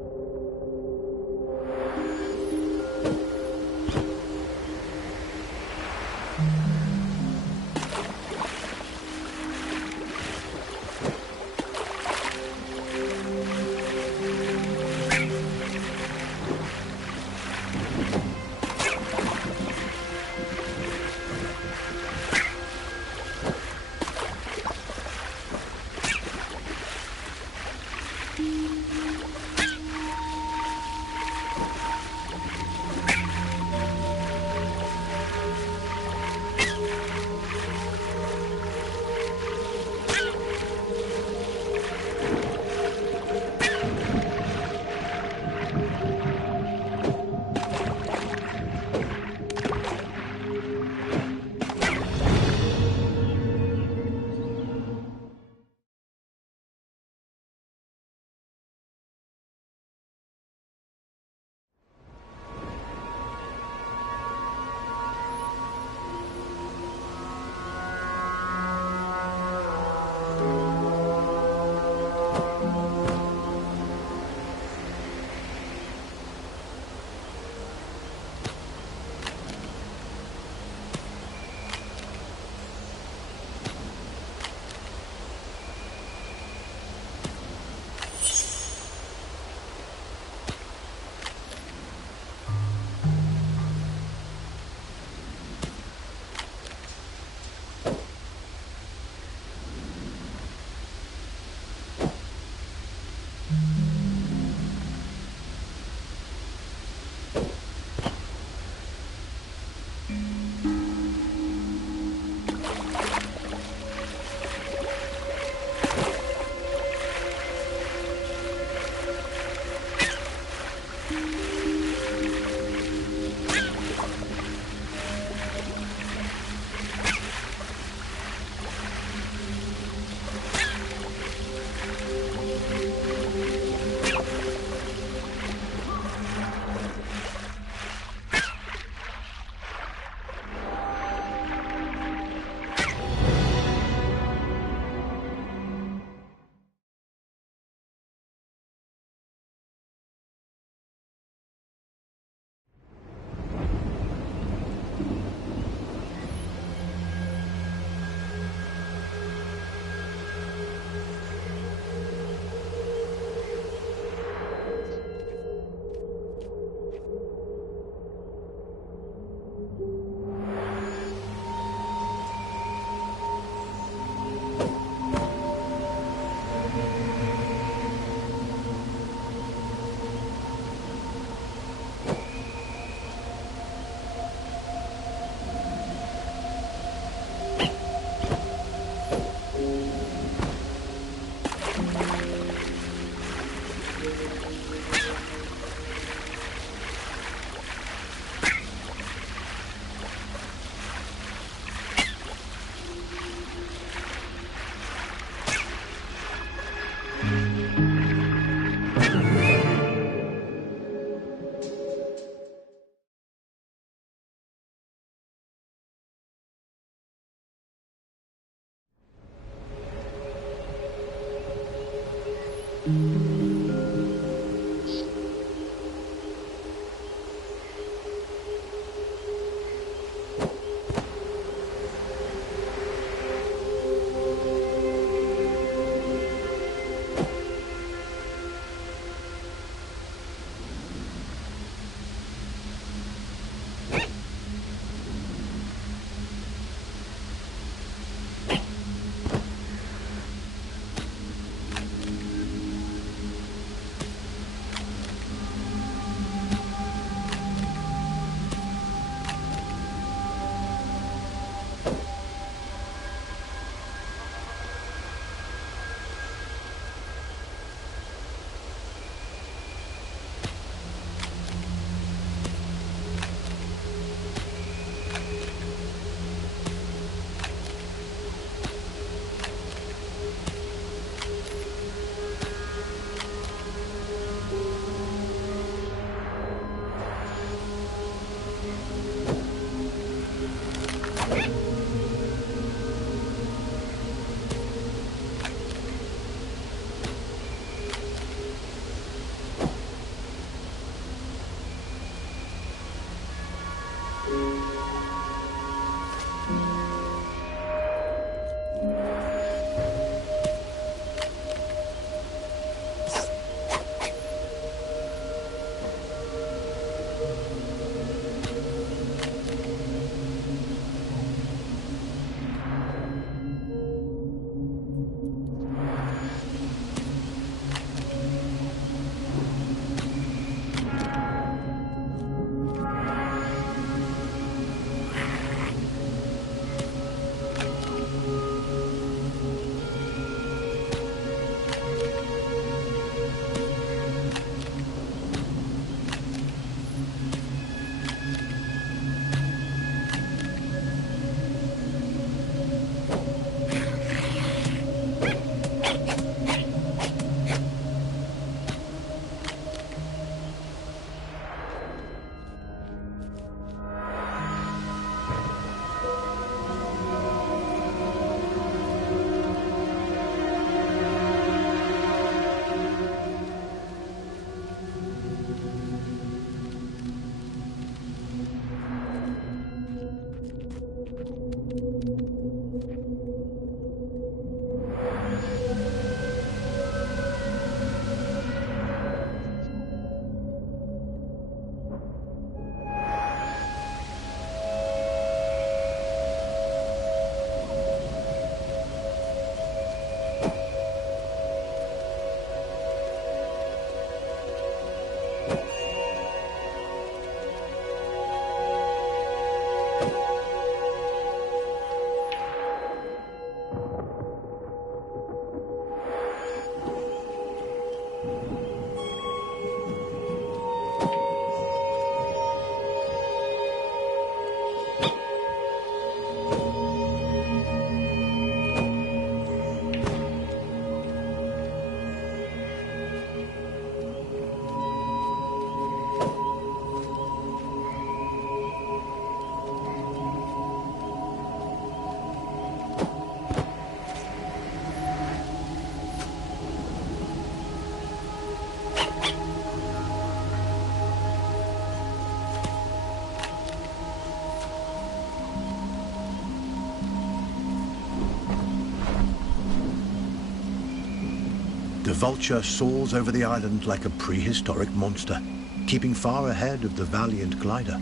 The vulture soars over the island like a prehistoric monster, keeping far ahead of the valiant glider.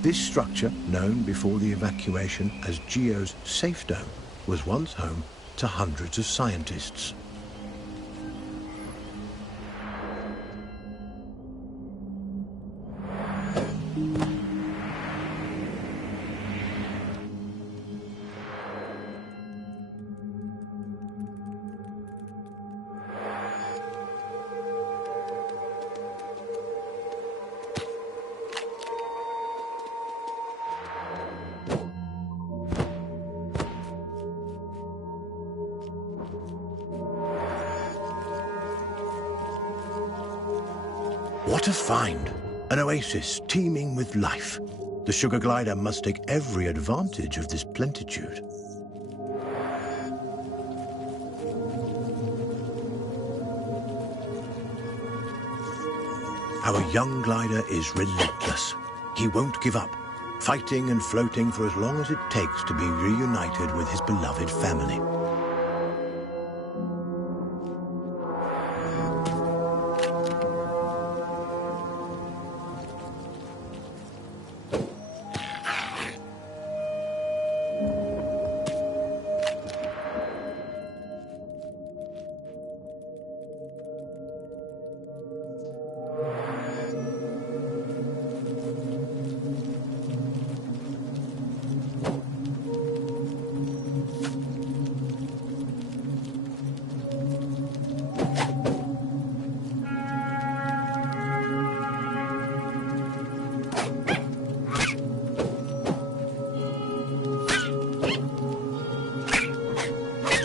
This structure, known before the evacuation as Geo's Safe Dome, was once home to hundreds of scientists. What a find! An oasis teeming with life. The sugar glider must take every advantage of this plenitude. Our young glider is relentless. He won't give up, fighting and floating for as long as it takes to be reunited with his beloved family.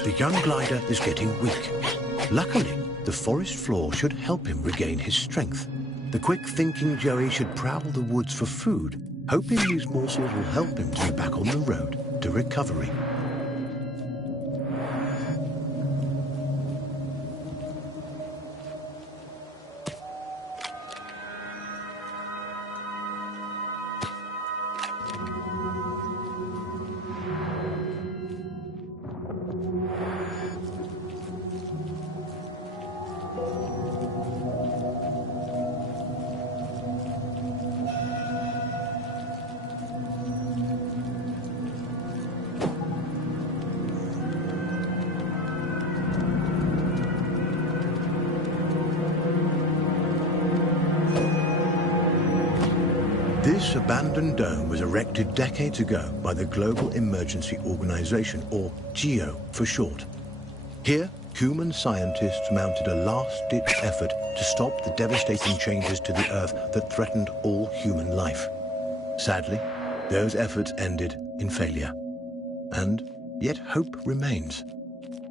The young glider is getting weak. Luckily, the forest floor should help him regain his strength. The quick-thinking Joey should prowl the woods for food, hoping these morsels will help him to be back on the road to recovery. This abandoned dome was erected decades ago by the Global Emergency Organization, or GEO for short. Here, human scientists mounted a last-ditch effort to stop the devastating changes to the Earth that threatened all human life. Sadly, those efforts ended in failure. And yet hope remains.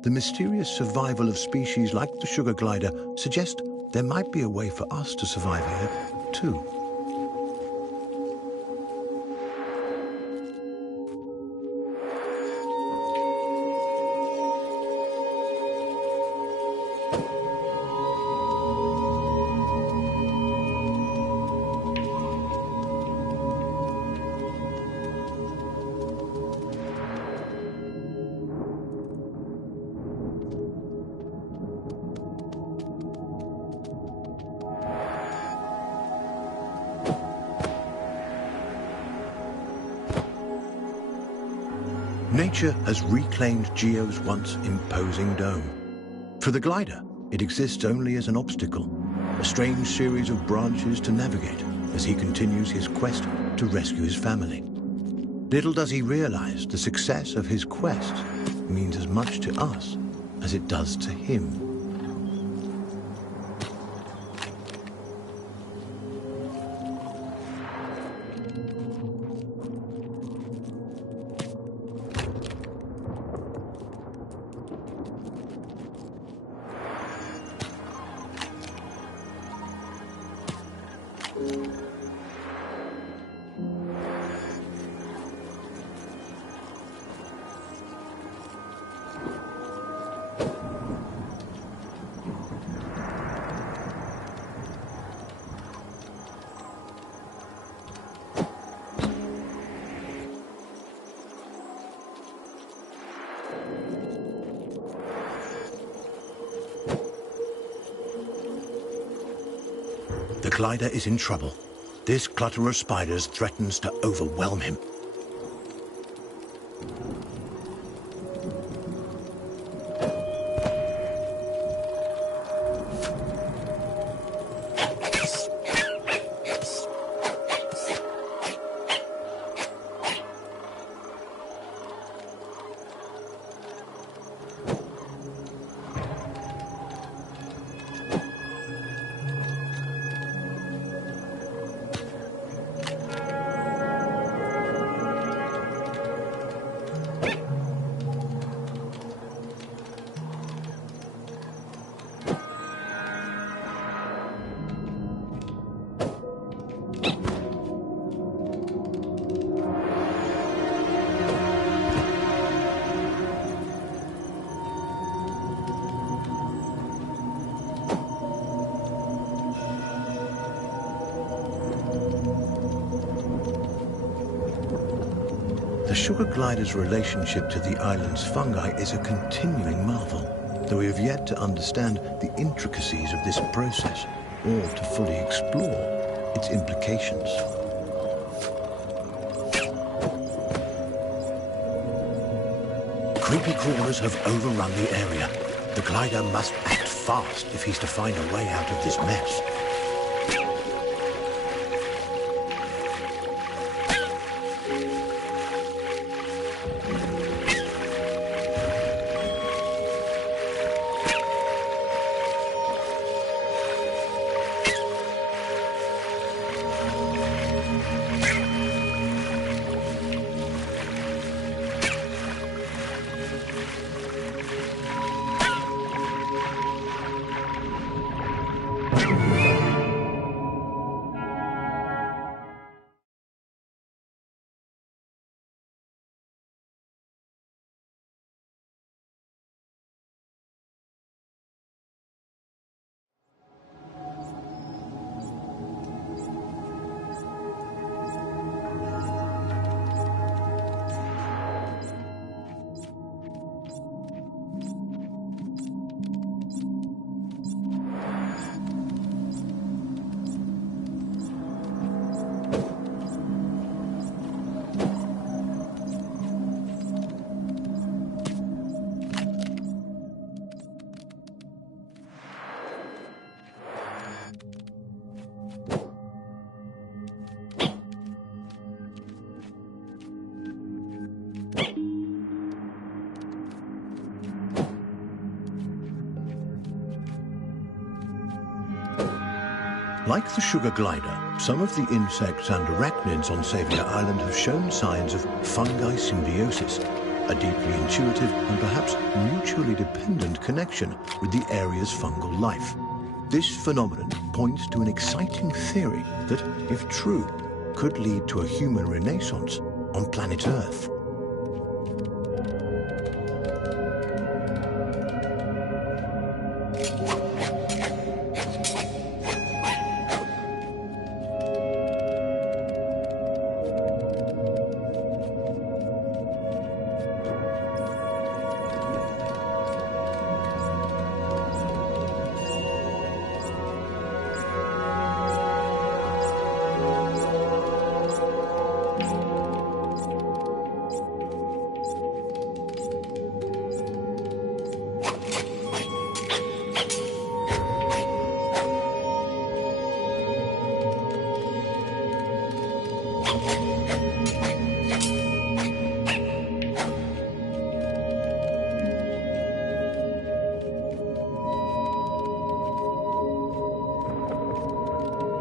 The mysterious survival of species like the sugar glider suggests there might be a way for us to survive here, too. Nature has reclaimed Geo's once imposing dome. For the glider, it exists only as an obstacle, a strange series of branches to navigate as he continues his quest to rescue his family. Little does he realize the success of his quest means as much to us as it does to him. The glider is in trouble. This clutter of spiders threatens to overwhelm him. The sugar glider's relationship to the island's fungi is a continuing marvel, though we have yet to understand the intricacies of this process or to fully explore its implications. Creepy crawlers have overrun the area. The glider must act fast if he's to find a way out of this mess. Like the sugar glider, some of the insects and arachnids on Xavier Island have shown signs of fungi symbiosis, a deeply intuitive and perhaps mutually dependent connection with the area's fungal life. This phenomenon points to an exciting theory that, if true, could lead to a human renaissance on planet Earth.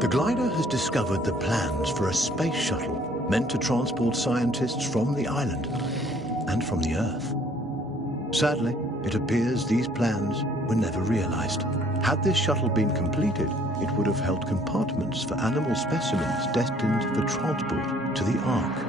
The glider has discovered the plans for a space shuttle meant to transport scientists from the island and from the Earth. Sadly, it appears these plans were never realized. Had this shuttle been completed, it would have held compartments for animal specimens destined for transport to the Ark.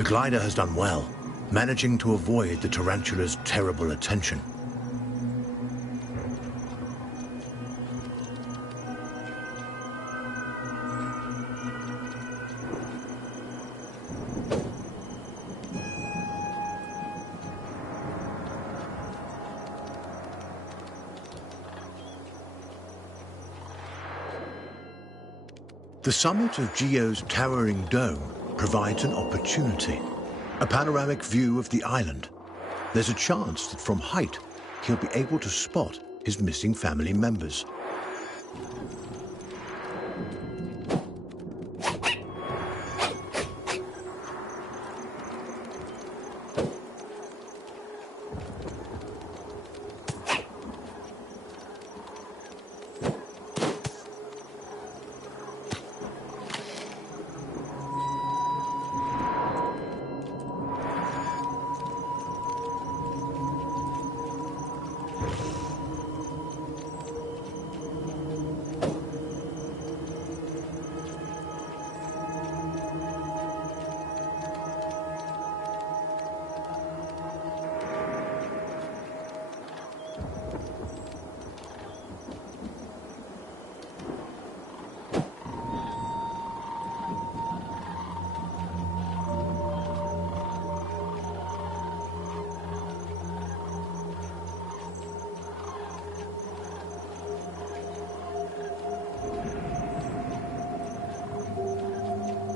The glider has done well, managing to avoid the tarantula's terrible attention. The summit of Geo's towering dome provides an opportunity, a panoramic view of the island. There's a chance that from height, he'll be able to spot his missing family members.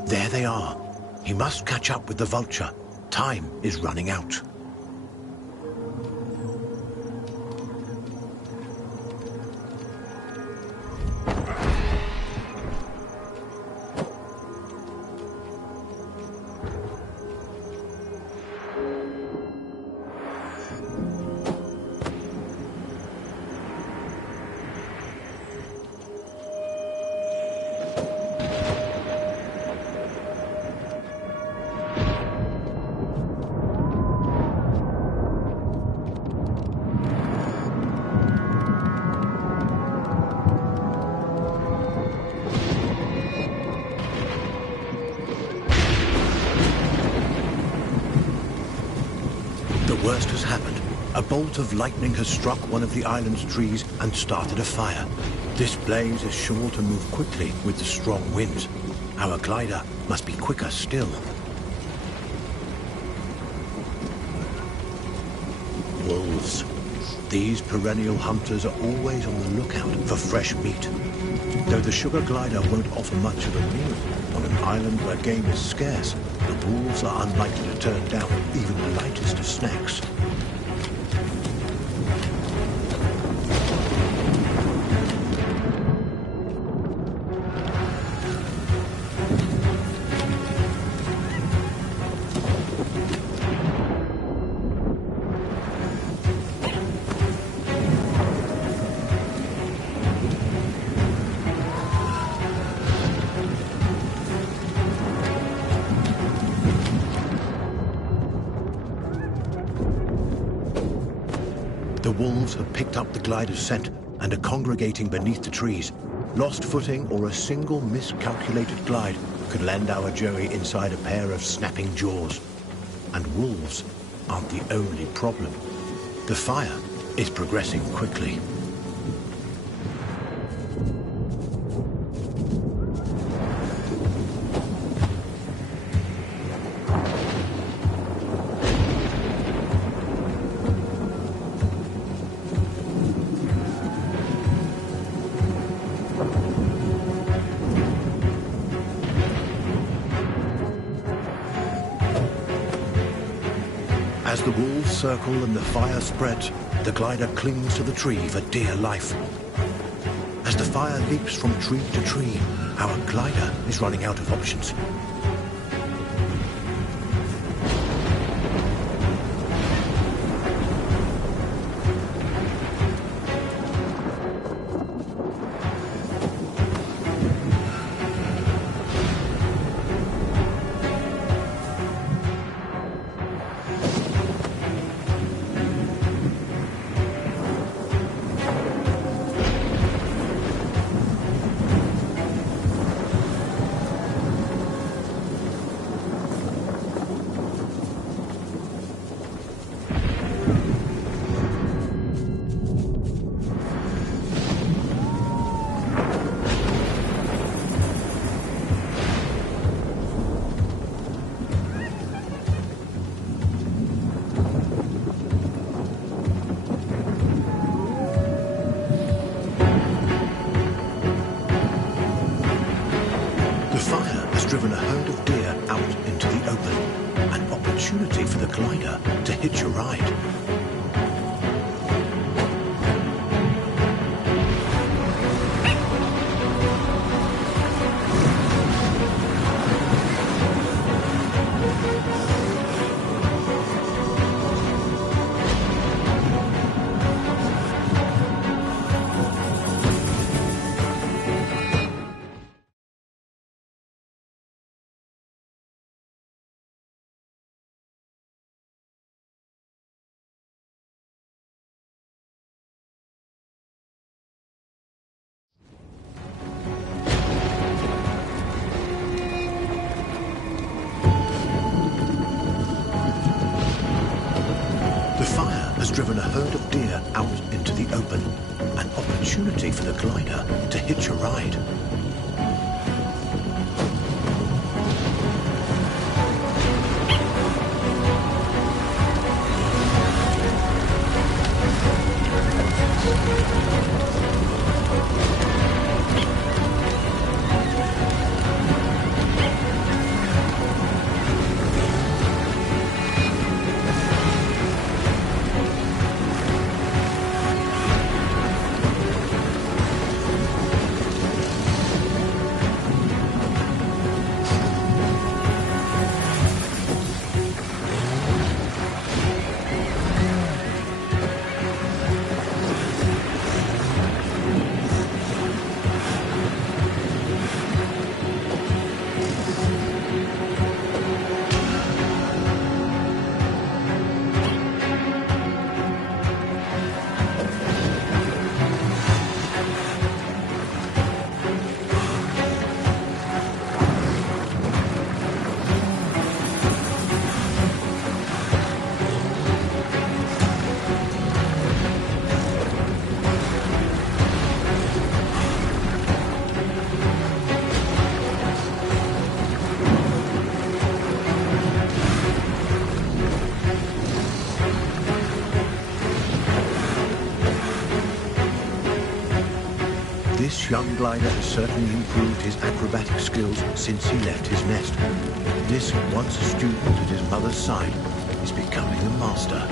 There they are. He must catch up with the vulture. Time is running out. The worst has happened. A bolt of lightning has struck one of the island's trees and started a fire. This blaze is sure to move quickly with the strong winds. Our glider must be quicker still. Wolves. These perennial hunters are always on the lookout for fresh meat. Though the sugar glider won't offer much of a meal, on an island where game is scarce, the wolves are unlikely to turn down even the lightest of snacks. The wolves have picked up the glider's scent and are congregating beneath the trees. Lost footing or a single miscalculated glide could land our Joey inside a pair of snapping jaws. And wolves aren't the only problem. The fire is progressing quickly. As the wolves circle and the fire spreads, the glider clings to the tree for dear life. As the fire leaps from tree to tree, our glider is running out of options. driven a herd of deer out into the open, an opportunity for the glider to hitch a ride. Has driven a herd of deer out into the open, an opportunity for the glider to hitch a ride. This young glider has certainly improved his acrobatic skills since he left his nest. This, once a student at his mother's side, is becoming a master.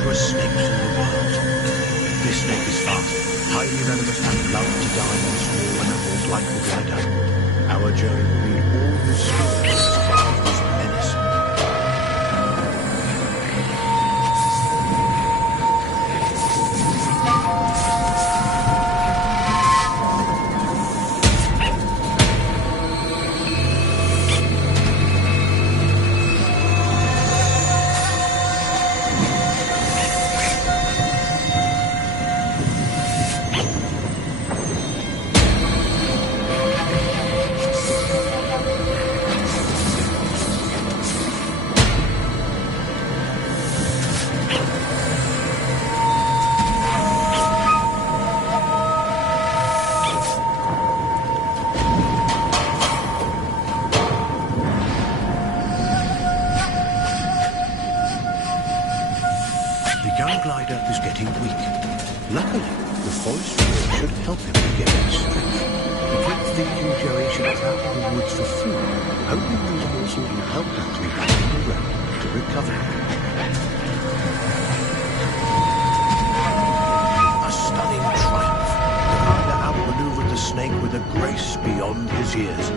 dangerous snakes in the world. This snake is fast, highly venomous, and loves to dine on small animals like the glider. Our Joey will need all his skills to survive this menace. Glider is getting weak. Luckily, the forest floor should help him regain his strength. He kept thinking Joey should travel the woods for food, hoping these morsels will help him to be back on the road to recovery. A stunning triumph. The glider outmaneuvered the snake with a grace beyond his years.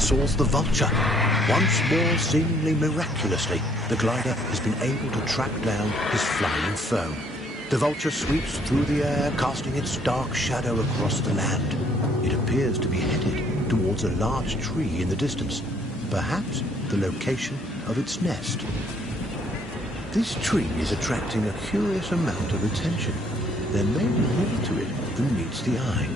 soars the vulture. Once more, seemingly miraculously, the glider has been able to track down his flying foe. The vulture sweeps through the air, casting its dark shadow across the land. It appears to be headed towards a large tree in the distance, perhaps the location of its nest. This tree is attracting a curious amount of attention. There may be more to it than meets the eye.